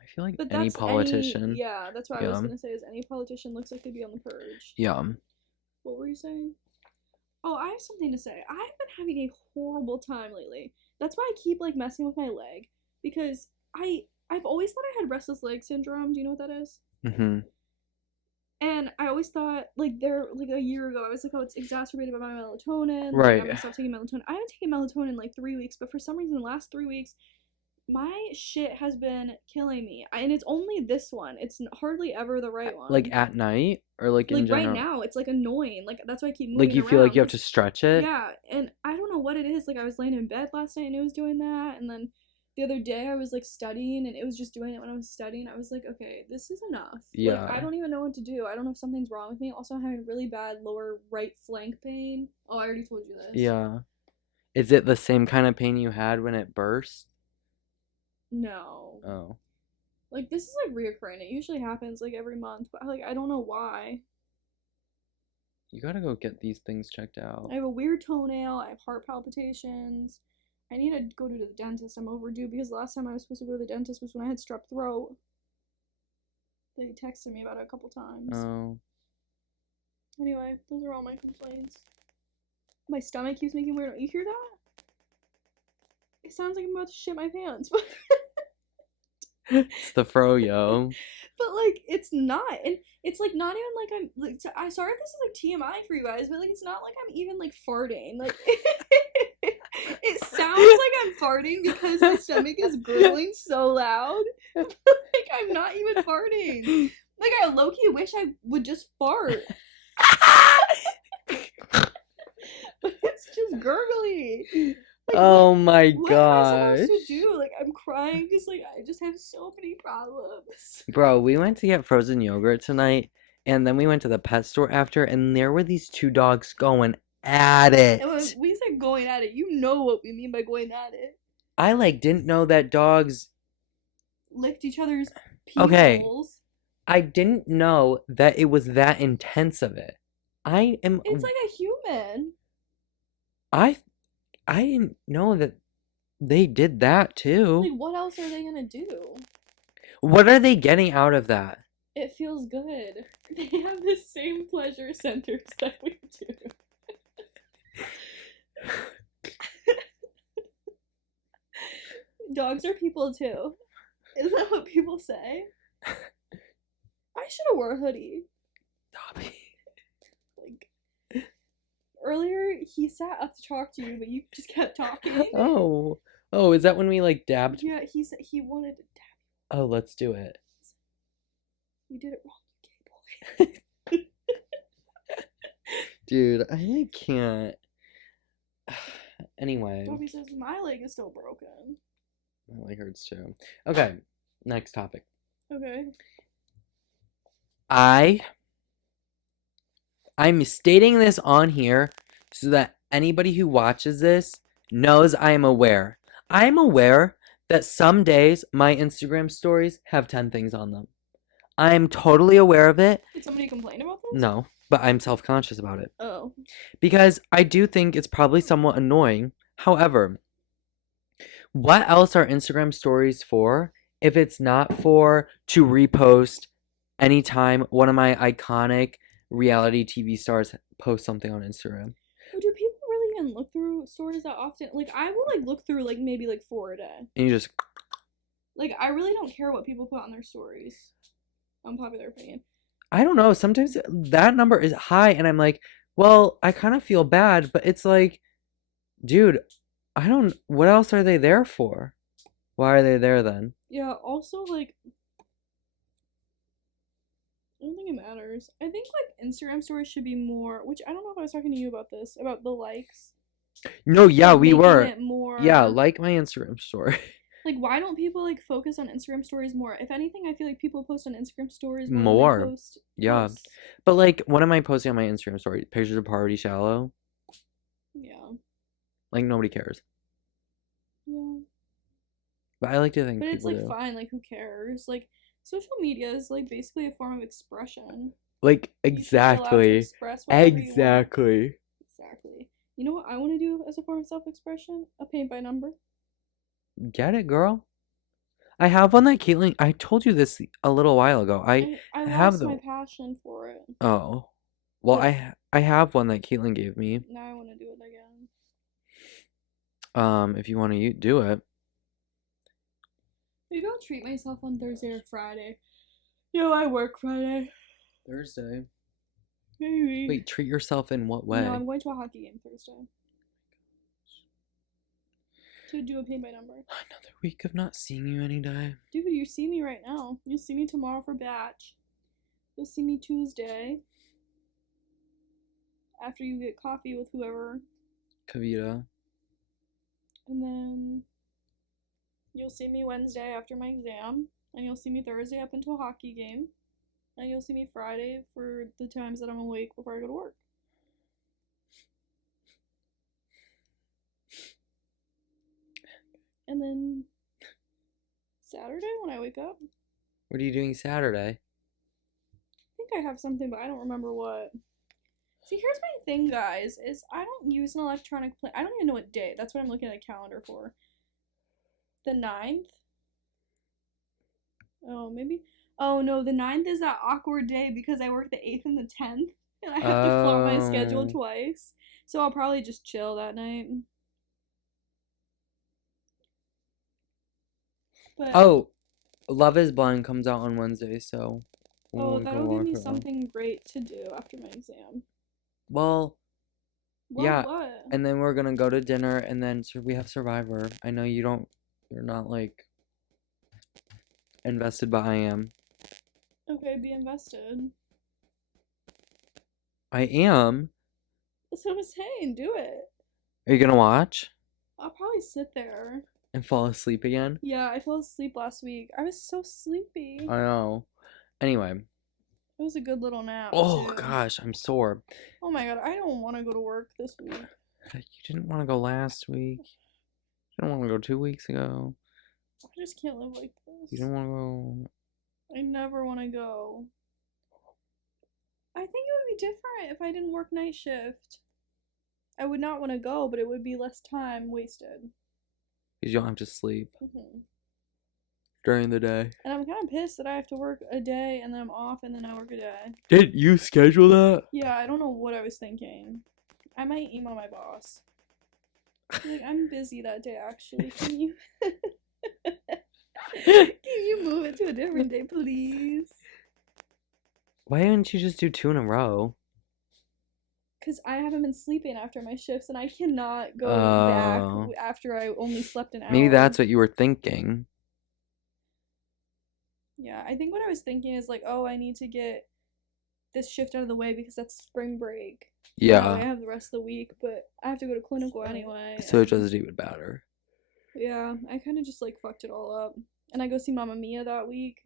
I feel like But any that's politician. yeah, that's what I was Yeah. gonna say. Is any politician looks like they'd be on the purge. Yeah. What were you saying? Oh, I have something to say. I've been having a horrible time lately. That's why I keep like messing with my leg because I've always thought I had restless leg syndrome. Do you know what that is? Mm-hmm. And I always thought like a year ago I was like, oh, it's exacerbated by my melatonin. Right. Like, I'm gonna stop taking melatonin. I haven't taken melatonin in like 3 weeks, but for some reason the last 3 weeks my shit has been killing me. And it's only this one. It's hardly ever the right one. Like at night or like in general? Right now, it's like annoying. Like that's why I keep moving Like you feel like you have around. to stretch it? Yeah, and I don't know what it is. Like I was laying in bed last night and it was doing that, and then the other day I was like studying and it was just doing it when I was studying. I was like, okay, this is enough. Yeah. Like I don't even know what to do. I don't know if something's wrong with me. Also, I'm having really bad lower right flank pain. Oh, I already told you this. Yeah. Is it the same kind of pain you had when it burst? No. Oh. Like this is like reoccurring. It usually happens like every month, but like I don't know why. You gotta go get these things checked out. I have a weird toenail. I have heart palpitations. I need to go to the dentist. I'm overdue because last time I was supposed to go to the dentist was when I had strep throat. They texted me about it a couple times. Oh. Anyway, those are all my complaints. My stomach keeps making weird. You hear that? It sounds like I'm about to shit my pants, but It's the froyo. but like it's not, and it's like not even like I'm like. I sorry if this is like TMI for you guys, but like it's not like I'm even like farting. Like it sounds like I'm farting because my stomach is gurgling so loud. But like I'm not even farting. Like I low key wish I would just fart. But it's just gurgly. Like, Oh my what am I gosh. supposed to do? Like I'm crying because like I just have so many problems. Bro, we went to get frozen yogurt tonight, and then we went to the pet store after, and there were these two dogs going at it. And when we said going at it, you know what we mean by going at it. I like didn't know that dogs. Licked each other's pee Okay. holes. I didn't know that it was that intense of it. I am. It's like a human. I didn't know that they did that too. Like what else are they gonna do? What are they getting out of that? It feels good. They have the same pleasure centers that we do. Dogs are people too. Isn't that what people say? I should have wore a hoodie. Dobby. Like earlier, he sat up to talk to you, but you just kept talking. Oh, is that when we like dabbed? Yeah, he said he wanted to dab. Oh, let's do it. You did it wrong, you gay boy. Dude, I can't. Anyway, Dobby says my leg is still broken. my leg hurts too. Okay, next topic. Okay. I'm stating this on here so that anybody who watches this knows I am aware. I'm aware that some days my Instagram stories have 10 things on them. I'm totally aware of it. Did somebody complain about this? No, but I'm self-conscious about it. Oh. Because I do think it's probably somewhat annoying. However, what else are Instagram stories for if it's not for to repost anytime one of my iconic reality TV stars posts something on Instagram? Well, do people really even look through stories that often? Like, I will, like, look through, like, maybe, like, 4 a day. And you just... Like, I really don't care what people put on their stories. Unpopular opinion. I don't know. Sometimes that number is high, and I'm like, well, I kind of feel bad, but it's like, dude, I don't. What else are they there for? Why are they there then? Yeah, also, like, I don't think it matters. I think, like, Instagram stories should be more, which I don't know if I was talking to you about this, about the likes. No, yeah, Like, we making were. it Yeah, more. like my Instagram story. Like, why don't people, like, focus on Instagram stories more? If anything, I feel like people post on Instagram stories more than they More. post Yeah. posts. But like, what am I posting on my Instagram story? Pictures of Party Shallow? Yeah. Like, nobody cares. Yeah. But I like to think But it's, people like, do. fine. Like, who cares? Like, social media is, like, basically a form of expression. Like, You should be allowed to exactly. express whatever you want. Exactly. Exactly. You know what I want to do as a form of self expression? A paint by number. Get it, girl? I have one that Caitlin. I told you this a little while ago. I I have lost my the. passion for it. Oh. Well, But I have one that Caitlin gave me. now I want to do it again. If you want to do it. Maybe I'll treat myself on Thursday or Friday. Yo, I work Friday. Thursday. Maybe. Wait, treat yourself in what No, way? I'm going to a hockey game Thursday. To do a paint by number. Another week of not seeing you any day. Dude, you see me right now. You'll see me tomorrow for batch. You'll see me Tuesday. After you get coffee with whoever. Kavita. And then you'll see me Wednesday after my exam. And you'll see me Thursday up into a hockey game. And you'll see me Friday for the times that I'm awake before I go to work. And then Saturday when I wake up, What are you doing Saturday? I think I have something, but I don't remember what. See, here's my thing, guys, is I don't use an electronic play. I don't even know what day. That's what I'm looking at a calendar for. The 9th? Oh, maybe. Oh, no, the 9th is that awkward day because I work the 8th and the 10th, and I have to flop my schedule Oh. twice. So I'll probably just chill that night. But, Oh, Love is Blind comes out on Wednesday, so oh, we'll go that'll give watch me it then. something great to do after my exam. Well, Well, yeah, what? and then we're gonna go to dinner, and then we have Survivor. I know you're not like invested, but I am. Okay, be invested. I am. That's what I'm saying. Do it. Are you gonna watch I'll probably sit there. and fall asleep again? Yeah, I fell asleep last week. I was so sleepy. I know. Anyway, It was a good little nap, oh too. gosh, I'm sore. Oh my god, I don't want to go to work this week. You didn't want to go last week. You didn't want to go 2 weeks ago. I just can't live like You this. didn't want to go. I never want to go. I think it would be different if I didn't work night shift. I would not want to go, but it would be less time wasted. Because you don't have to sleep Hmm. during the day. And I'm kind of pissed that I have to work a day and then I'm off and then I work a day. Did you schedule that? Yeah, I don't know what I was thinking. I might email my boss. Like, I'm busy that day, actually. Can you can you move it to a different day, please? Why didn't you just do 2 in a row? Because I haven't been sleeping after my shifts, and I cannot go back Oh. after I only slept an hour. Maybe that's what you were thinking. Yeah, I think what I was thinking is like, oh, I need to get this shift out of the way because that's spring break. Now I Yeah. have the rest of the week, but I have to go to clinical anyway. So it and- does even better. Yeah, I kind of just like fucked it all up. And I go see Mamma Mia that week.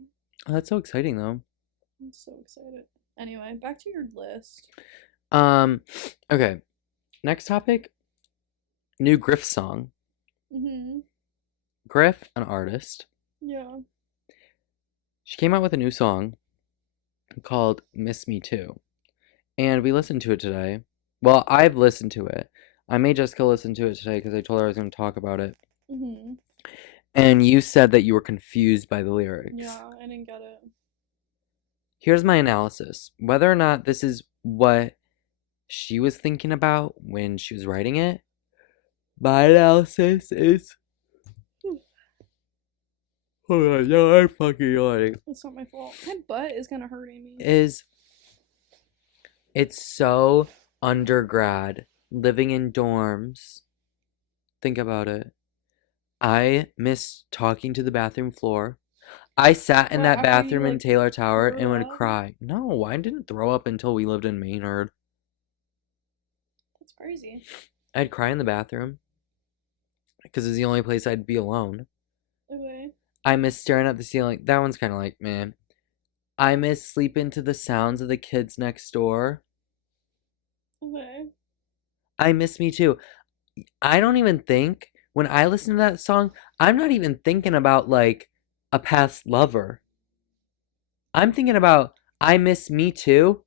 Oh, that's so exciting though. I'm so excited. Anyway, back to your list. Okay. Next topic. New Griff song. Mhm. Griff, an artist. Yeah. She came out with a new song called Miss Me Too. And we listened to it today. Well, I've listened to it. I made Jessica listen to it today because I told her I was going to talk about it. Mhm. And you said that you were confused by the lyrics. Yeah, I didn't get it. Here's my analysis. Whether or not this is what she was thinking about when she was writing it, my analysis is Oh god, no, I'm fucking yawning. It's not my fault. My butt is kind of hurting me. It's so undergrad, living in dorms. Think about it. I miss talking to the bathroom floor. I sat in What, that after you, bathroom in like, Taylor Tower and threw would up? cry. No, I didn't throw up until we lived in Maynard. That's crazy. I'd cry in the bathroom because it's the only place I'd be alone. Okay. I miss staring at the ceiling. That one's kind of like, man. I miss sleeping to the sounds of the kids next door. Okay. I miss me too. I don't even think when I listen to that song, I'm not even thinking about like a past lover. I'm thinking about I miss me too.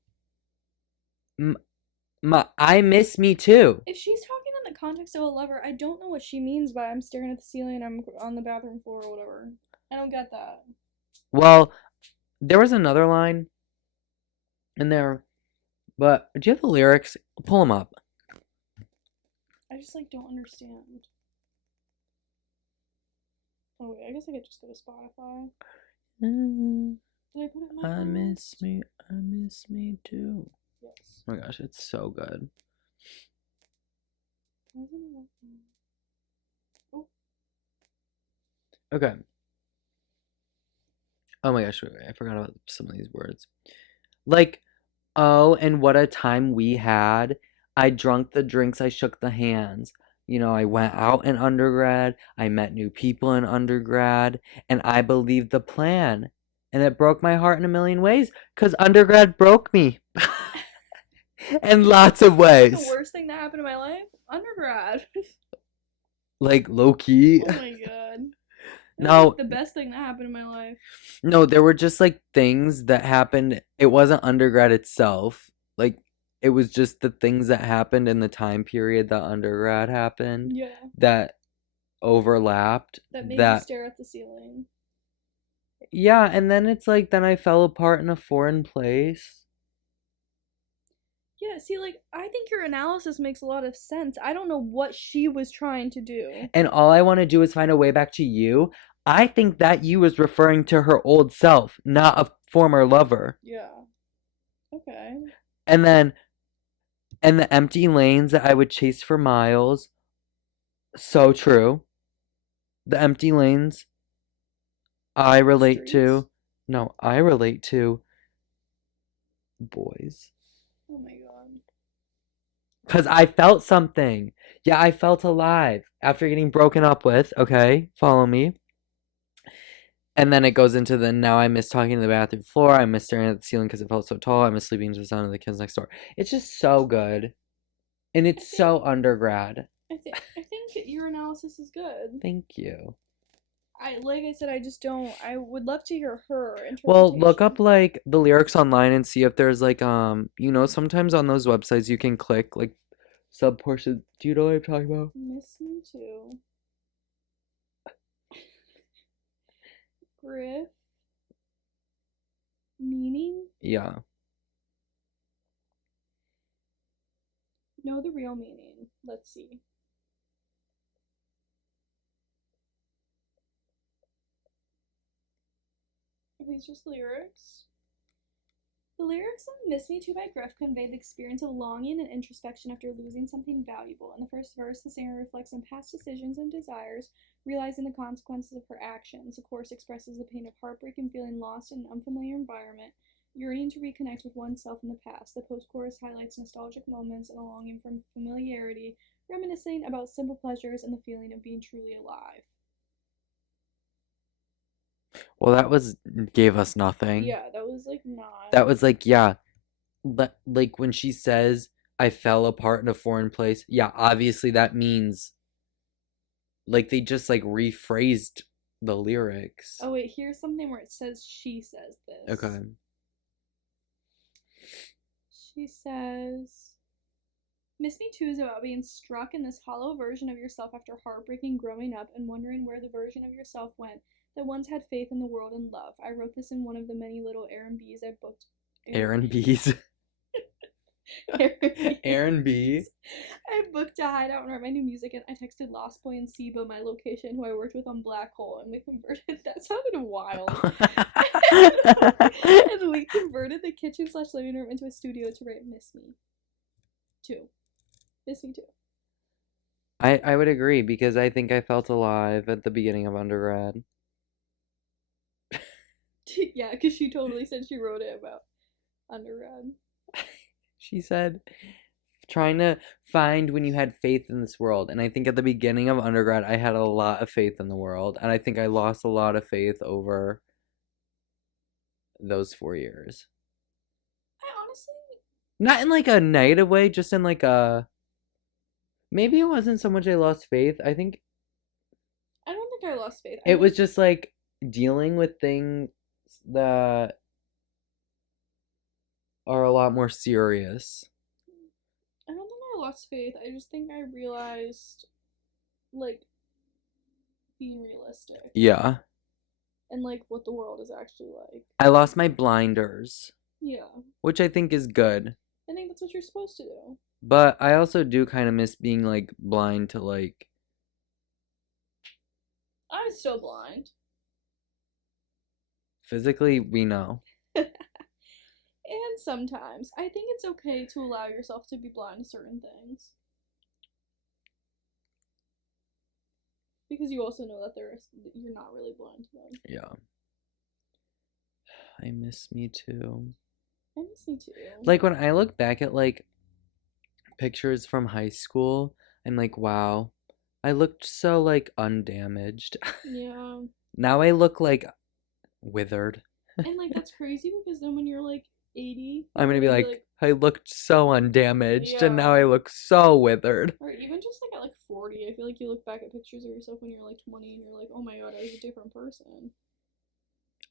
I miss me too. If she's talking in the context of a lover, I don't know what she means by I'm staring at the ceiling, I'm on the bathroom floor or whatever. I don't get that. Well, there was another line in there, but do you have the lyrics? Pull them up. I just like don't understand. Oh wait, I guess I could just go to Spotify. Did I put it in my playlist? I miss me too. Yes. Oh my gosh, it's so good. Why isn't it working? Oh, Okay. Oh my gosh, wait, I forgot about some of these words. Like, oh, and what a time we had. I drunk the drinks, I shook the hands. You know, I went out in undergrad, I met new people in undergrad, and I believed the plan. And it broke my heart in a million ways, because undergrad broke me. In lots of the ways. worst thing that happened in my life? Undergrad. Like, low key. Oh my god. It was No, like the best thing that happened in my life. no, there were just like things that happened. It wasn't undergrad itself. Like, it was just the things that happened in the time period that undergrad happened Yeah. that overlapped. That made you That, stare at the ceiling. yeah, and then it's like, then I fell apart in a foreign place. Yeah, see, like, I think your analysis makes a lot of sense. I don't know what she was trying to do. And all I want to do is find a way back to you. I think that you is referring to her old self, not a former lover. Yeah. Okay. And then, and the empty lanes that I would chase for miles. So true. The empty lanes I relate Streets? to. No, I relate to boys. Oh my god. Because I felt something. Yeah, I felt alive after getting broken up with. Okay, follow me. And then it goes into the now I miss talking to the bathroom floor. I miss staring at the ceiling because it felt so tall. I miss sleeping to the sound of the kids next door. It's just so good. And it's so undergrad. I think your analysis is good. Thank you. Like I said, I just don't. I would love to hear her interpretation. Well, look up like the lyrics online and see if there's like you know, sometimes on those websites you can click like sub portions. Do you know what I'm talking about? Miss me too. Griff. Meaning? Yeah. Know the real meaning. Let's see. Are these just lyrics? The lyrics of Miss Me Too by Griff convey the experience of longing and introspection after losing something valuable. In the first verse, the singer reflects on past decisions and desires, realizing the consequences of her actions. The chorus expresses the pain of heartbreak and feeling lost in an unfamiliar environment, yearning to reconnect with oneself in the past. The post-chorus highlights nostalgic moments and a longing for familiarity, reminiscing about simple pleasures and the feeling of being truly alive. Well, that was gave us nothing. Yeah, that was like not. That was like, yeah, like when she says I fell apart in a foreign place. Yeah, obviously that means like they just like rephrased the lyrics. Oh wait, here's something where it says she says this. Okay. She says, Miss Me Too is about being struck in this hollow version of yourself after heartbreaking growing up and wondering where the version of yourself went that once had faith in the world and love. I wrote this in one of the many little R&Bs I booked. Aaron B's. Aaron B. I booked a hideout and wrote my new music, and I texted Lost Boy and Siba, my location, who I worked with on Black Hole, and we converted. That sounded wild. And we converted the kitchen slash living room into a studio to write "Miss Me" too. Miss Me too. I would agree because I think I felt alive at the beginning of undergrad. Yeah, because she totally said she wrote it about undergrad. She said, trying to find when you had faith in this world. And I think at the beginning of undergrad, I had a lot of faith in the world. And I think I lost a lot of faith over those 4 years. I honestly. Not in like a negative way, just in like a. Maybe it wasn't so much I lost faith. I think I don't think I lost faith. it was just like dealing with things that are a lot more serious. I don't think I lost faith. I just think I realized, like, being realistic. Yeah. And, like, what the world is actually like. I lost my blinders. Yeah. Which I think is good. I think that's what you're supposed to do. But I also do kind of miss being like blind to like. I'm still blind. Physically, we know. And sometimes I think it's okay to allow yourself to be blind to certain things. Because you also know that you're not really blind to them. Yeah. I miss me too. I miss me too. Like when I look back at like pictures from high school, I'm like, wow, I looked so like undamaged. Yeah. Now I look like withered. And like that's crazy because then when you're like 80, I'm gonna be like, I looked so undamaged and now yeah. I look so withered. Or even just like at like 40, I feel like you look back at pictures of yourself when you're like 20 and you're like, oh my god, I was a different person.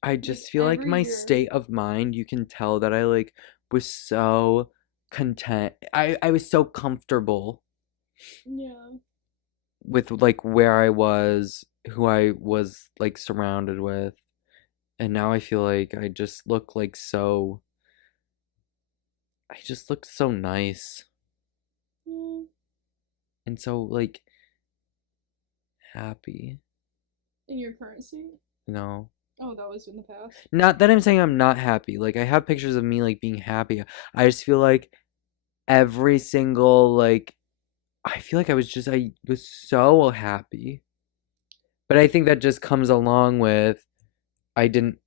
I just feel like my year. state of mind, you can tell that I like was so content. I was so comfortable Yeah. with like where I was, who I was like surrounded with. And now I feel like I just look like so I just look so nice. Yeah. And so like happy. In your current state? No. Oh, that was in the past. Not that I'm saying I'm not happy. Like I have pictures of me like being happy. I just feel like every single like I feel like I was so happy. But I think that just comes along with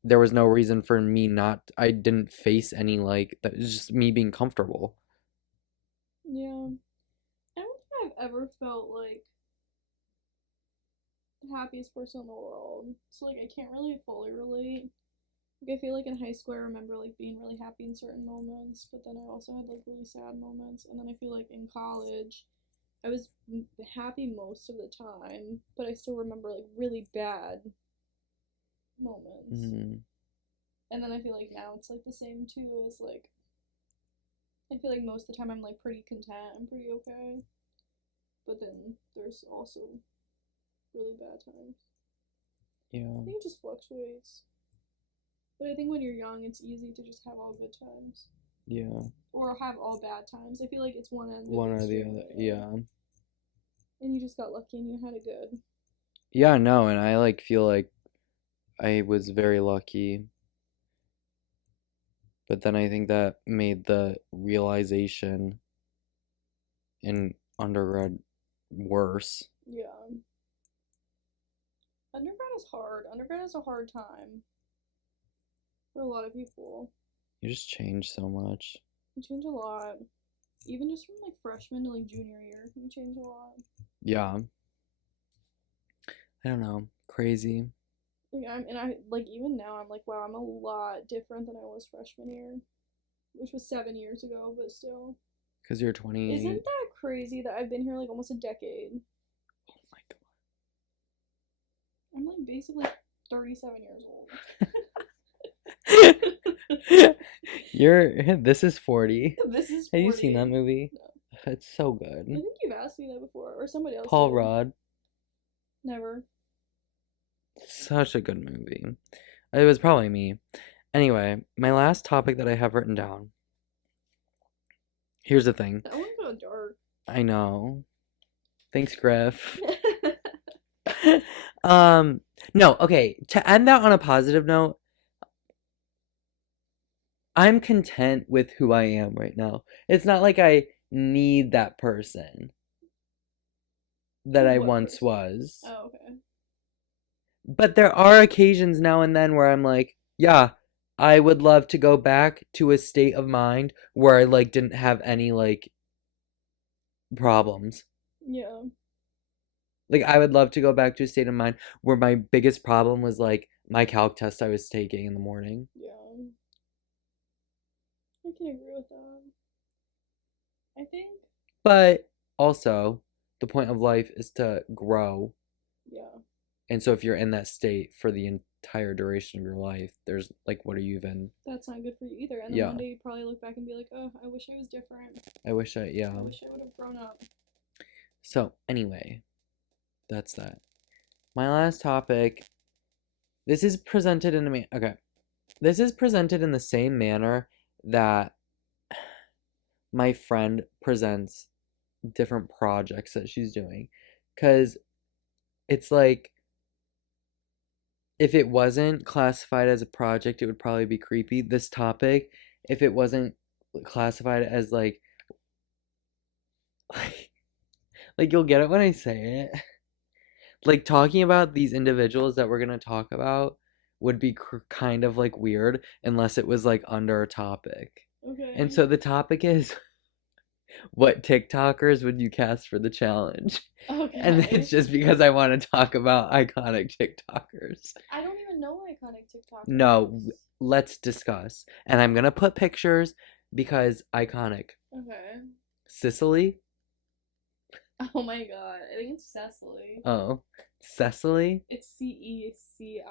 there was no reason for me I didn't face any like, that was just me being comfortable. Yeah. I don't think I've ever felt like the happiest person in the world. So like I can't really fully relate. Like I feel like in high school I remember like being really happy in certain moments, but then I also had like really sad moments. And then I feel like in college I was happy most of the time, but I still remember like really bad moments. Mm-hmm. And then I feel like now it's like the same too, as like I feel like most of the time I'm like pretty content, I'm pretty okay. But then there's also really bad times. Yeah. I think it just fluctuates. But I think when you're young, it's easy to just have all good times. Yeah. Or have all bad times. I feel like it's one end. One or the other. Yeah. And you just got lucky and you had it good. Yeah, no, and I like feel like I was very lucky. But then I think that made the realization in undergrad worse. Yeah. Undergrad is hard. Undergrad is a hard time for a lot of people. You just change so much. You change a lot. Even just from like freshman to like junior year, you change a lot. Yeah. I don't know. Crazy. I like even now I'm like, wow, I'm a lot different than I was freshman year, which was 7 years ago, but still. Because you're 20. Isn't that crazy that I've been here like almost a decade? Oh my I'm like basically 37 years old. This is 40. This is 40. Have you seen that movie? No. It's so good. I think you've asked me that before, or somebody else. Paul did. Rudd. Never. Such a good movie. It was probably me. Anyway, my last topic that I have written down Here's the thing. That one got dark. I know. Thanks, Griff. Okay. No, okay. To end that on a positive note, I'm content with who I am right now. It's not like I need that person that I What once person? was. Oh, okay. But there are occasions now and then where I'm like, yeah, I would love to go back to a state of mind where I like didn't have any like problems. Yeah. Like I would love to go back to a state of mind where my biggest problem was like my calc test I was taking in the morning. Yeah. I can agree with that. I think. But also, the point of life is to grow. Yeah. And so if you're in that state for the entire duration of your life, there's like, what are you even? That's not good for you either. And then Yeah. one day you'd probably look back and be like, oh, I wish I was different. I wish I, I yeah. wish I would have grown up. So, anyway, that's that. My last topic. This is presented in a okay. This is presented in the same manner that my friend presents different projects that she's doing. Cause it's like if it wasn't classified as a project, it would probably be creepy. This topic, if it wasn't classified as like, like you'll get it when I say it. Like talking about these individuals that we're gonna talk about would be kind of like weird unless it was like under a topic. Okay. And so the topic is what TikTokers would you cast for the challenge? And Okay. it's just because I want to talk about iconic TikTokers. I don't even know iconic TikTokers. No, let's discuss. And I'm gonna put pictures because iconic. Okay. Cicely? Oh my god. I think it's Cecily. Oh. Cecily? It's Cecily.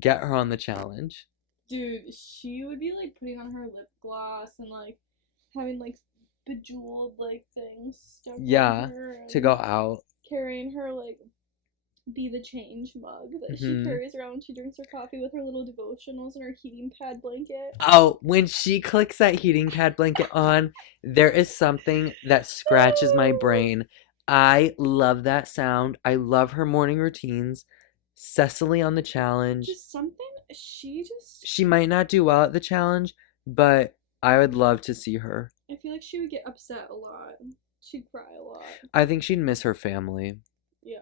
Get her on the challenge. Dude, she would be like putting on her lip gloss and like having like bejeweled like things stuck on her To go out. carrying her like be the change mug that she carries around when she drinks her coffee with her little devotionals and her heating pad blanket. Oh, when she clicks that heating pad blanket on, there is something that scratches my brain. I love that sound. I love her morning routines. Cecily on the challenge. Just something She might not do well at the challenge, but I would love to see her. I feel like she would get upset a lot. She'd cry a lot. I think she'd miss her family. Yeah.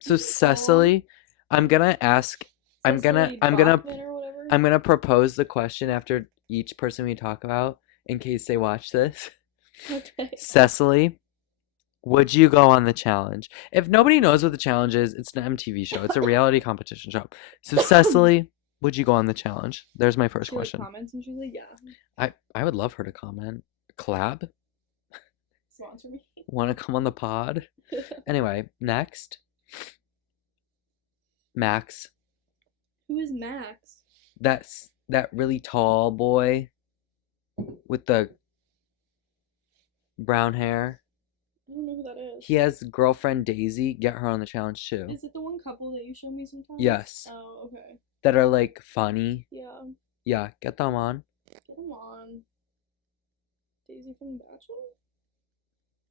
So Cecily, I'm gonna ask. I'm gonna propose the question after each person we talk about in case they watch this. Okay. Cecily, would you go on the challenge? If nobody knows what the challenge is, it's an MTV show. It's a reality competition show. So Cecily, would you go on the challenge? There's my first question. She comments and she's like, yeah. I would love her to comment. Collab? Sponsor me. Want to come on the pod? Anyway, next. Max. Who is Max? That's that really tall boy with the brown hair. I don't know who that is. He has girlfriend Daisy. Get her on the challenge too. Is it the one couple that you show me sometimes? Yes. Oh, okay. That are like funny. Yeah. Yeah, get them on. Get them on. Daisy from The Bachelor?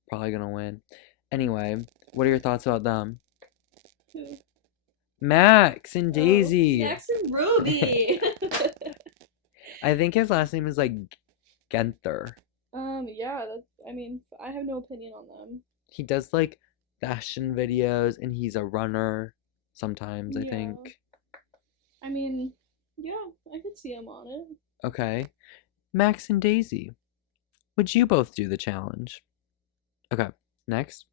Probably gonna win. Anyway, what are your thoughts about them? Who? Max and Daisy. Max and Ruby. I think his last name is like Genther. Yeah, I have no opinion on them. He does like fashion videos and he's a runner sometimes, I Yeah. think. I mean, yeah, I could see him on it. Okay. Max and Daisy. Would you both do the challenge? Okay, next.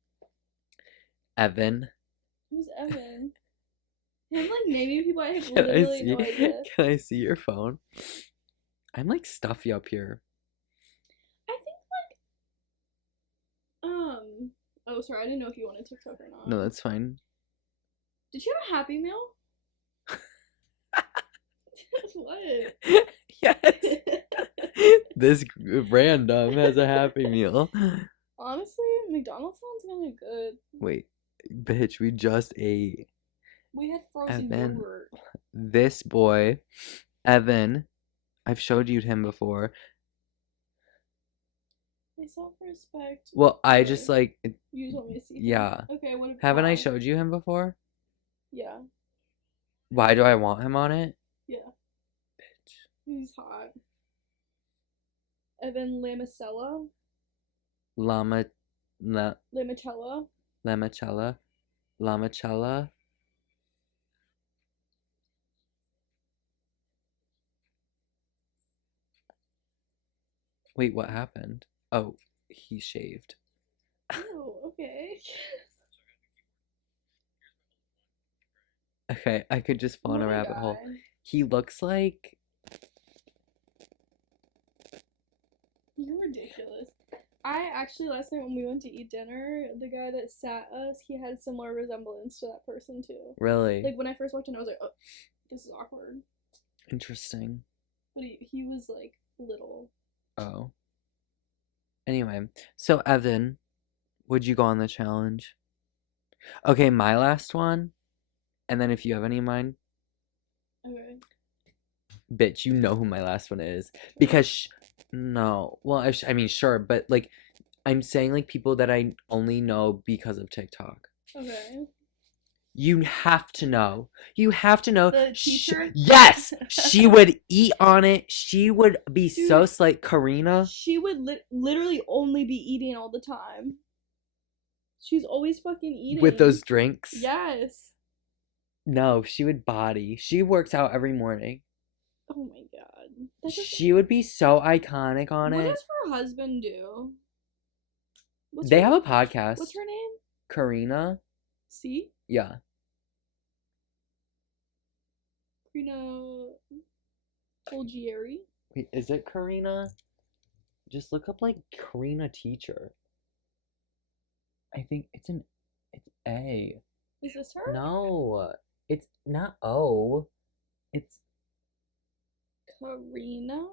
Evan. Who's Evan? Him, like, maybe people I have literally no idea. Can I see your phone? I'm like stuffy up here. I think oh, sorry, I didn't know if you wanted TikTok or not. No, that's fine. Did you have a Happy Meal? What? Yes. This random has a Happy Meal. Honestly, McDonald's sounds kind of good. Wait, bitch, we just ate. We had frozen Evan. yogurt. This boy, Evan, I've showed you him before. I self-respect. Well, I Okay. just like, You just want me to see him? yeah. Okay, what Haven't I why? showed you him before? Yeah. Why do I want him on it? Yeah. He's hot. Evan Lamicella. Lama, Lamicella. Lamacella, Lamacella. Wait, what happened? Oh, he shaved. Oh, okay. Okay, I could just fall Oh in a my rabbit hole. god. He looks like You're ridiculous. I actually, last night when we went to eat dinner, the guy that sat us, he had similar resemblance to that person too. really Like when I first walked in, I was like, oh, this is awkward. interesting. But he was like little. Oh. Anyway, so Evan, would you go on the challenge? Okay, my last one, and then if you have any in mind, Okay. bitch, you know who my last one is because no, well, I mean, sure, but like, I'm saying like people that I only know because of TikTok. Okay. You have to know. You have to know. The teacher? Yes, she would eat on it. She would be so Dude, like Karina. she would literally only be eating all the time. She's always fucking eating. With those drinks. Yes. No, she would body. She works out every morning. Oh my god. She would be so iconic on What it. does her husband do? They have a podcast. What's her name? Karina. See? Yeah. Karina Olgieri. Wait, is it Karina? Just look up like Karina teacher. I think it's A. Is this her? No, it's not O. It's Karina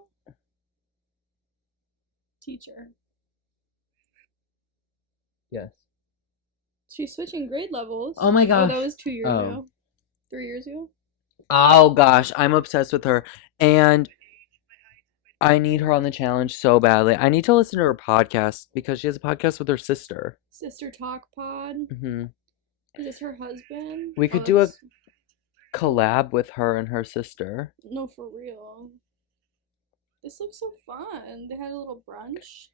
teacher. yes. She's switching grade levels. Oh my gosh. Oh, that was 2 years Oh. ago. 3 years ago. Oh gosh, I'm obsessed with her, and I need her on the challenge so badly. I need to listen to her podcast because she has a podcast with her sister. Sister Talk Pod. Hmm. Is this her husband? We could do a collab with her and her sister. No, for real. This looks so fun. They had a little brunch.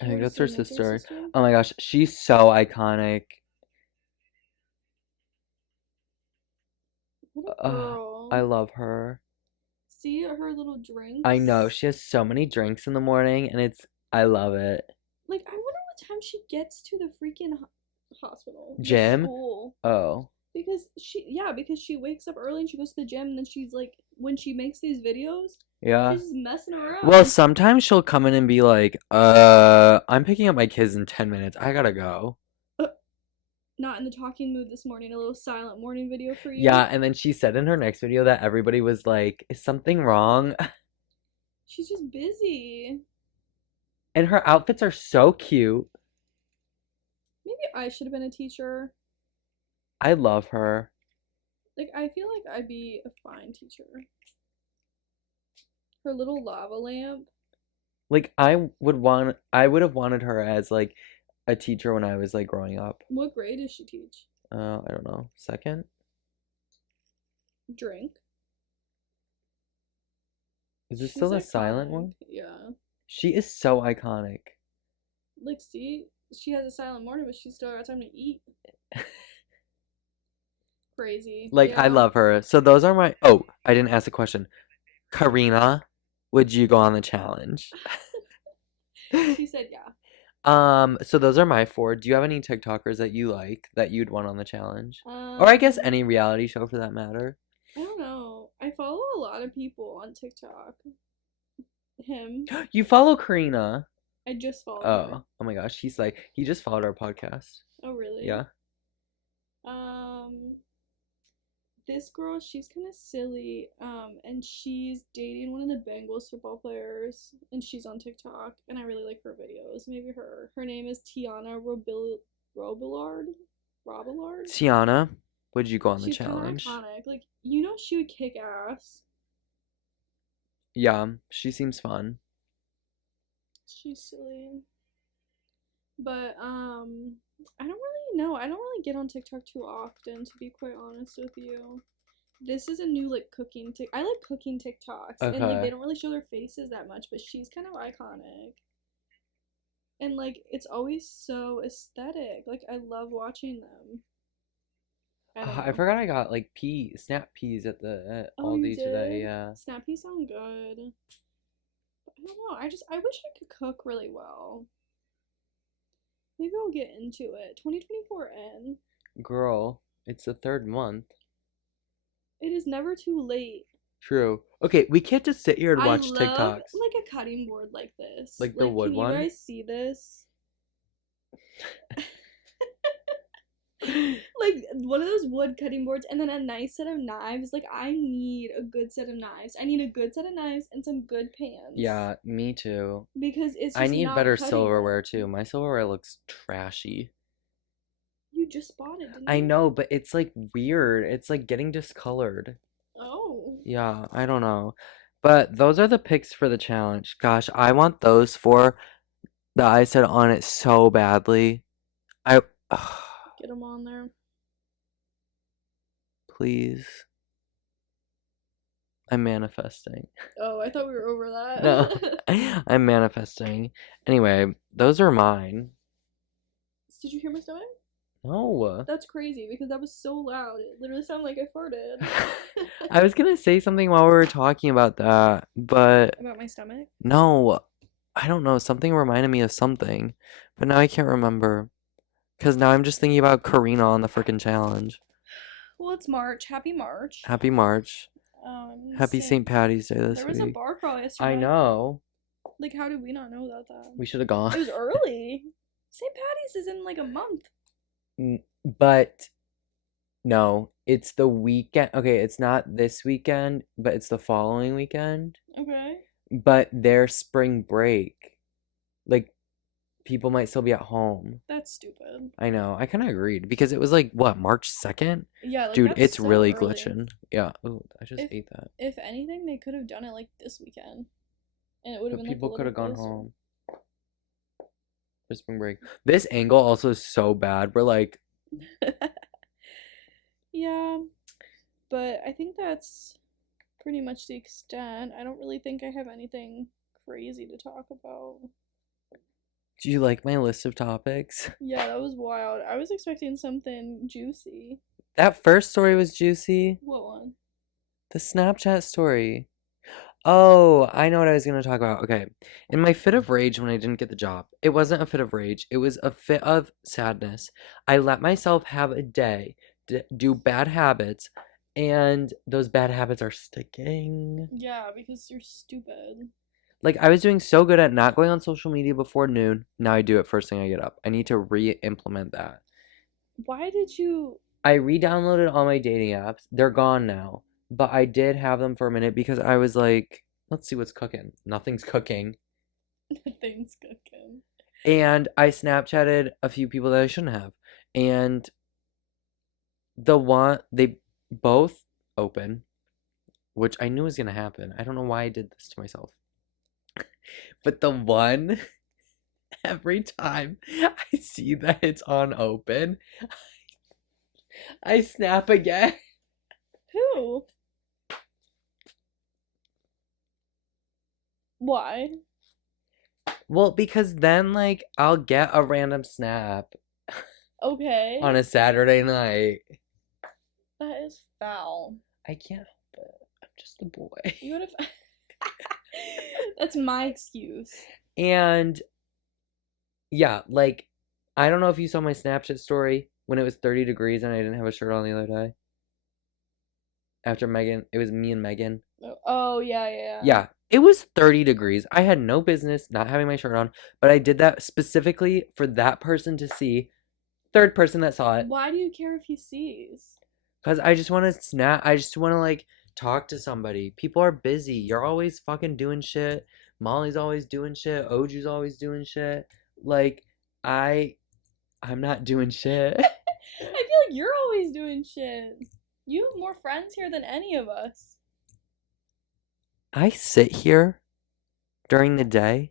I think Or that's her Samantha's sister. sister? Oh my gosh, she's so iconic. What a girl. I love her. See her little drinks? I know, she has so many drinks in the morning, and I love it. Like, I wonder what time she gets to the freaking hospital. Gym? School. Oh. Because she wakes up early and she goes to the gym, and then she's like, when she makes these videos, Yeah. she's just messing around. Well, sometimes she'll come in and be like, I'm picking up my kids in 10 minutes. I gotta go. Not in the talking mood this morning. A little silent morning video for you. Yeah, and then she said in her next video that everybody was like, is something wrong? She's just busy. And her outfits are so cute. Maybe I should have been a teacher. I love her. Like, I feel like I'd be a fine teacher. Her little lava lamp. Like, I would have wanted her as like a teacher when I was like growing up. What grade does she teach? I don't know. Second? Drink. Is this She's still a silent iconic. one? Yeah. She is so iconic. Like, see, she has a silent morning, but she still got time to eat. Crazy. Like, yeah. I love her. So those are my. Oh, I didn't ask a question. Karina, would you go on the challenge? She said yeah. So those are my four. Do you have any TikTokers that you like that you'd want on the challenge? Or I guess any reality show for that matter. I don't know. I follow a lot of people on TikTok. Him. You follow Karina. I just followed Oh, her. oh my gosh. He just followed our podcast. Oh, really? Yeah. This girl, she's kind of silly, and she's dating one of the Bengals football players, and she's on TikTok, and I really like her videos. Maybe her. Her name is Tiana Robillard. Tiana. Would you go on the She's kind of challenge? iconic. Like, you know, she would kick ass. Yeah, she seems fun. She's silly. But I don't really know. I don't really get on TikTok too often, to be quite honest with you. This is a new like cooking tik. I like cooking TikToks, and like they Okay. don't really show their faces that much, but she's kind of iconic. And like it's always so aesthetic. Like I love watching them. I don't I know. forgot I got like snap peas at Oh, you Aldi today. did? Yeah. Snappy sound good. But I don't know. I wish I could cook really well. Maybe I'll get into it. 2024 in. Girl, it's the third month. It is never too late. True. Okay, we can't just sit here and I watch love TikToks. like a cutting board like this. Like the Like, wood can you one. guys see this? Like one of those wood cutting boards and then a nice set of knives. Like I need a good set of knives. I need a good set of knives and some good pans. Yeah, me too. Because it's I just need not better cutting silverware it. too. My silverware looks trashy. You just bought it, didn't I you? know, but it's like weird. It's like getting discolored. Oh. Yeah, I don't know. But those are the picks for the challenge. Gosh, I want those four that I said on it so badly. I Get them on there. please. I'm manifesting. Oh, I thought we were over No, that. I'm manifesting. Anyway, those are mine. Did you hear my stomach? No. That's crazy because that was so loud. It literally sounded like I farted. I was gonna say something while we were talking about that, but About my stomach? no, I don't know. Something reminded me of something, but now I can't remember. Because now I'm just thinking about Karina on the freaking challenge. Well, it's March. Happy March. Happy March. Happy Saint. St. Patty's Day this There was a week. bar crawl yesterday. I know. Like, how did we not know about that? We should have gone. It was early. St. Patty's is in like a month. But no, it's the weekend. Okay, it's not this weekend, but it's the following weekend. Okay. But their spring break, like, people might still be at home. That's stupid. I know. I kind of agreed because it was like, what, March 2nd? Yeah, like Dude, that's it's so really early. glitching. Yeah. Oh, I just If ate that. if anything, they could have done it like this weekend, and it would have But been like a people could little have gone closer. home for spring break. This angle also is so bad. We're like, Yeah, but I think that's pretty much the extent. I don't really think I have anything crazy to talk about. do you like my list of topics? Yeah, that was wild. I was expecting something juicy. That first story was juicy. What one? The Snapchat story. Oh, I know what I was going to talk about. Okay. In my fit of rage when I didn't get the job, it wasn't a fit of rage, it was a fit of sadness. I let myself have a day, do bad habits, and those bad habits are sticking. Yeah, because you're stupid. Like, I was doing so good at not going on social media before noon. Now I do it first thing I get up. I need to re implement that. Why did you? I re downloaded all my dating apps. They're gone now. But I did have them for a minute because I was like, let's see what's cooking. Nothing's cooking. Things cooking. And I Snapchatted a few people that I shouldn't have. And they both open, which I knew was going to happen. I don't know why I did this to myself. But the one, every time I see that it's on open, I snap again. Who? Why? Well, because then, like, I'll get a random snap Okay. on a Saturday night. That is foul. I can't help it. I'm just a boy. You would have. That's my excuse. And yeah, like, I don't know if you saw my Snapchat story when it was 30 degrees and I didn't have a shirt on the other day. After Megan, it was me and Megan. Oh, yeah. Yeah, it was 30 degrees. I had no business not having my shirt on, but I did that specifically for that person to see. Third person that saw it. Why do you care if he sees? Because I just want to snap. I just want to, like, talk to somebody. People are busy. You're always fucking doing shit. Molly's always doing shit. Oju's always doing shit. Like, I'm not doing shit. I feel like you're always doing shit. You have more friends here than any of us. I sit here during the day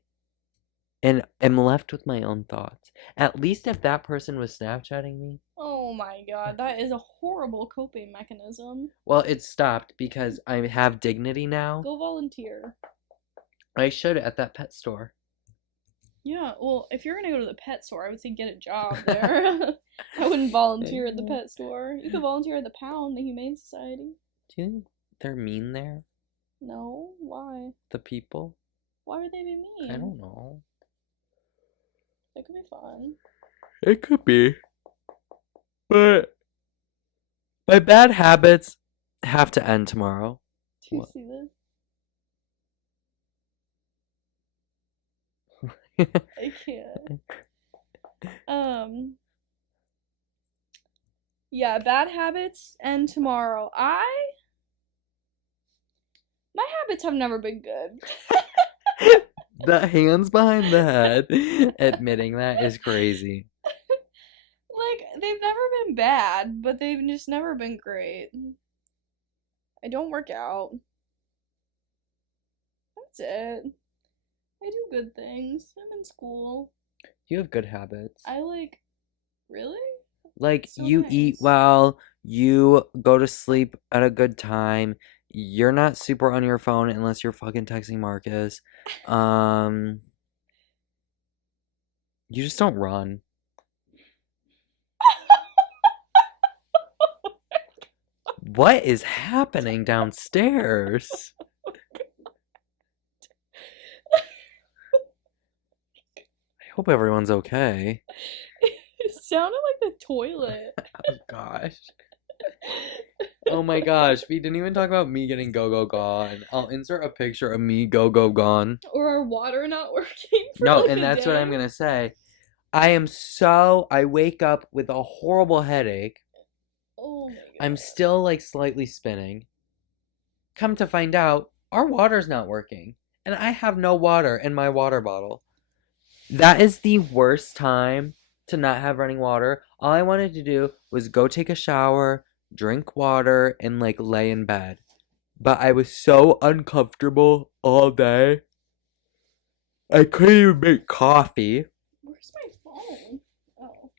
and am left with my own thoughts. At least if that person was Snapchatting me. Oh my god, that is a horrible coping mechanism. Well, it stopped because I have dignity now. Go volunteer. I should at that pet store. Yeah, well, if you're gonna go to the pet store, I would say get a job there. I wouldn't volunteer at the pet store. You could volunteer at the Pound, the Humane Society. Do you think they're mean there? No, why? The people? Why would they be mean? I don't know. That could be fun. It could be. But my bad habits have to end tomorrow. Do you What? see this? I can't. Yeah, bad habits and tomorrow. My habits have never been good. The hands behind the head admitting that is crazy. Like, they've never been bad, but they've just never been great. I don't work out. That's it. I do good things. I'm in school. You have good habits. Really? Like, So you eat nice. well, you go to sleep at a good time, you're not super on your phone unless you're fucking texting Marcus. You just don't run. What is happening downstairs? I hope everyone's okay. It sounded like the toilet. Oh gosh. Oh my gosh, we didn't even talk about me getting go gone. I'll insert a picture of me go gone. Or our water not working for No, like and a that's what I'm day. gonna say. I wake up with a horrible headache. Oh my god. I'm still like slightly spinning. Come to find out, our water's not working. And I have no water in my water bottle. That is the worst time to not have running water. All I wanted to do was go take a shower, drink water, and like lay in bed. But I was so uncomfortable all day. I couldn't even make coffee. Where's my phone? Oh.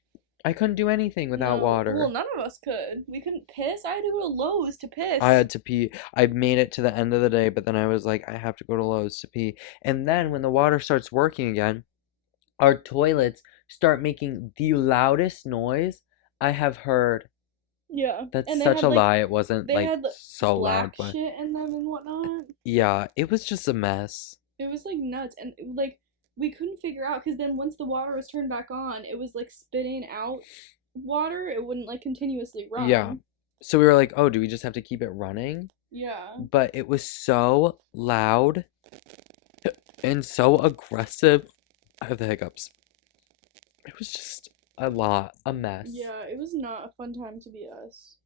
I couldn't do anything without No. water. Well, none of us could. We couldn't piss. I had to go to Lowe's to piss. I had to pee. I made it to the end of the day, but then I was like, I have to go to Lowe's to pee. And then when the water starts working again, our toilets start making the loudest noise I have heard. Yeah. That's and such a lie. It wasn't they like had so black loud, but shit in them and whatnot. yeah, it was just a mess. It was like nuts, and like we couldn't figure out because then once the water was turned back on, it was like spitting out water. It wouldn't like continuously run. Yeah. So we were like, oh, do we just have to keep it running? Yeah. But it was so loud and so aggressive. I have the hiccups. It was just a mess. Yeah, it was not a fun time to be us.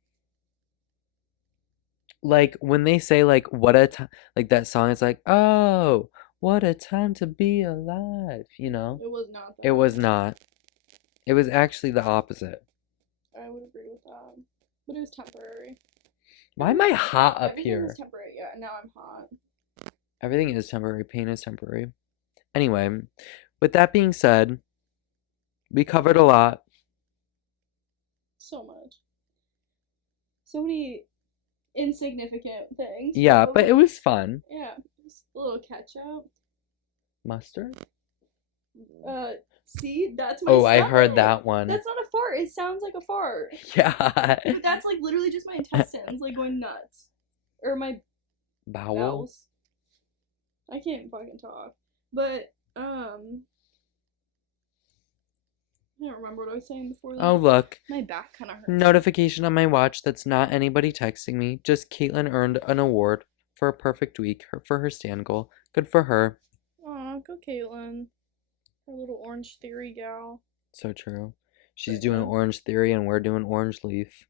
Like when they say like what a time, like that song is like, oh, what a time to be alive, you know? It was not that. It was not. It was actually the opposite. I would agree with that. But it was temporary. Why am I hot up Everything here? was temporary, yeah, and now I'm hot. Everything is temporary. Pain is temporary. Anyway, with that being said, we covered a lot. So much. So many insignificant things. Yeah, but probably. it was fun. Yeah, just a little ketchup. Mustard? See, that's my Oh, I heard stomach. that one. That's not a fart. It sounds like a fart. Yeah. But that's like literally just my intestines like going nuts. Or my Bowel? bowels. I can't fucking talk. But, I don't remember what I was saying before that. Oh, look. My back kind of hurts. Notification on my watch that's not anybody texting me. Just Caitlin earned an award for a perfect week for her stand goal. Good for her. Aw, go Caitlin. Her little Orange Theory gal. So true. She's doing Orange Theory and we're doing Orange Leaf.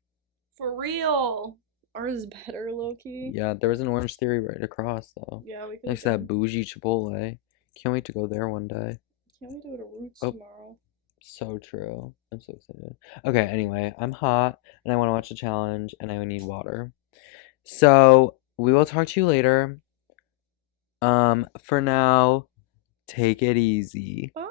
For real. Ours is better, low-key. Yeah, there was an Orange Theory right across, though. Yeah, we could. Next to that bougie Chipotle. Can't wait to go there one day. Can't wait to go to Roots Oh. tomorrow. So true. I'm so excited. Okay, anyway, I'm hot and I want to watch the challenge and I need water. So we will talk to you later. For now, take it easy. Bye.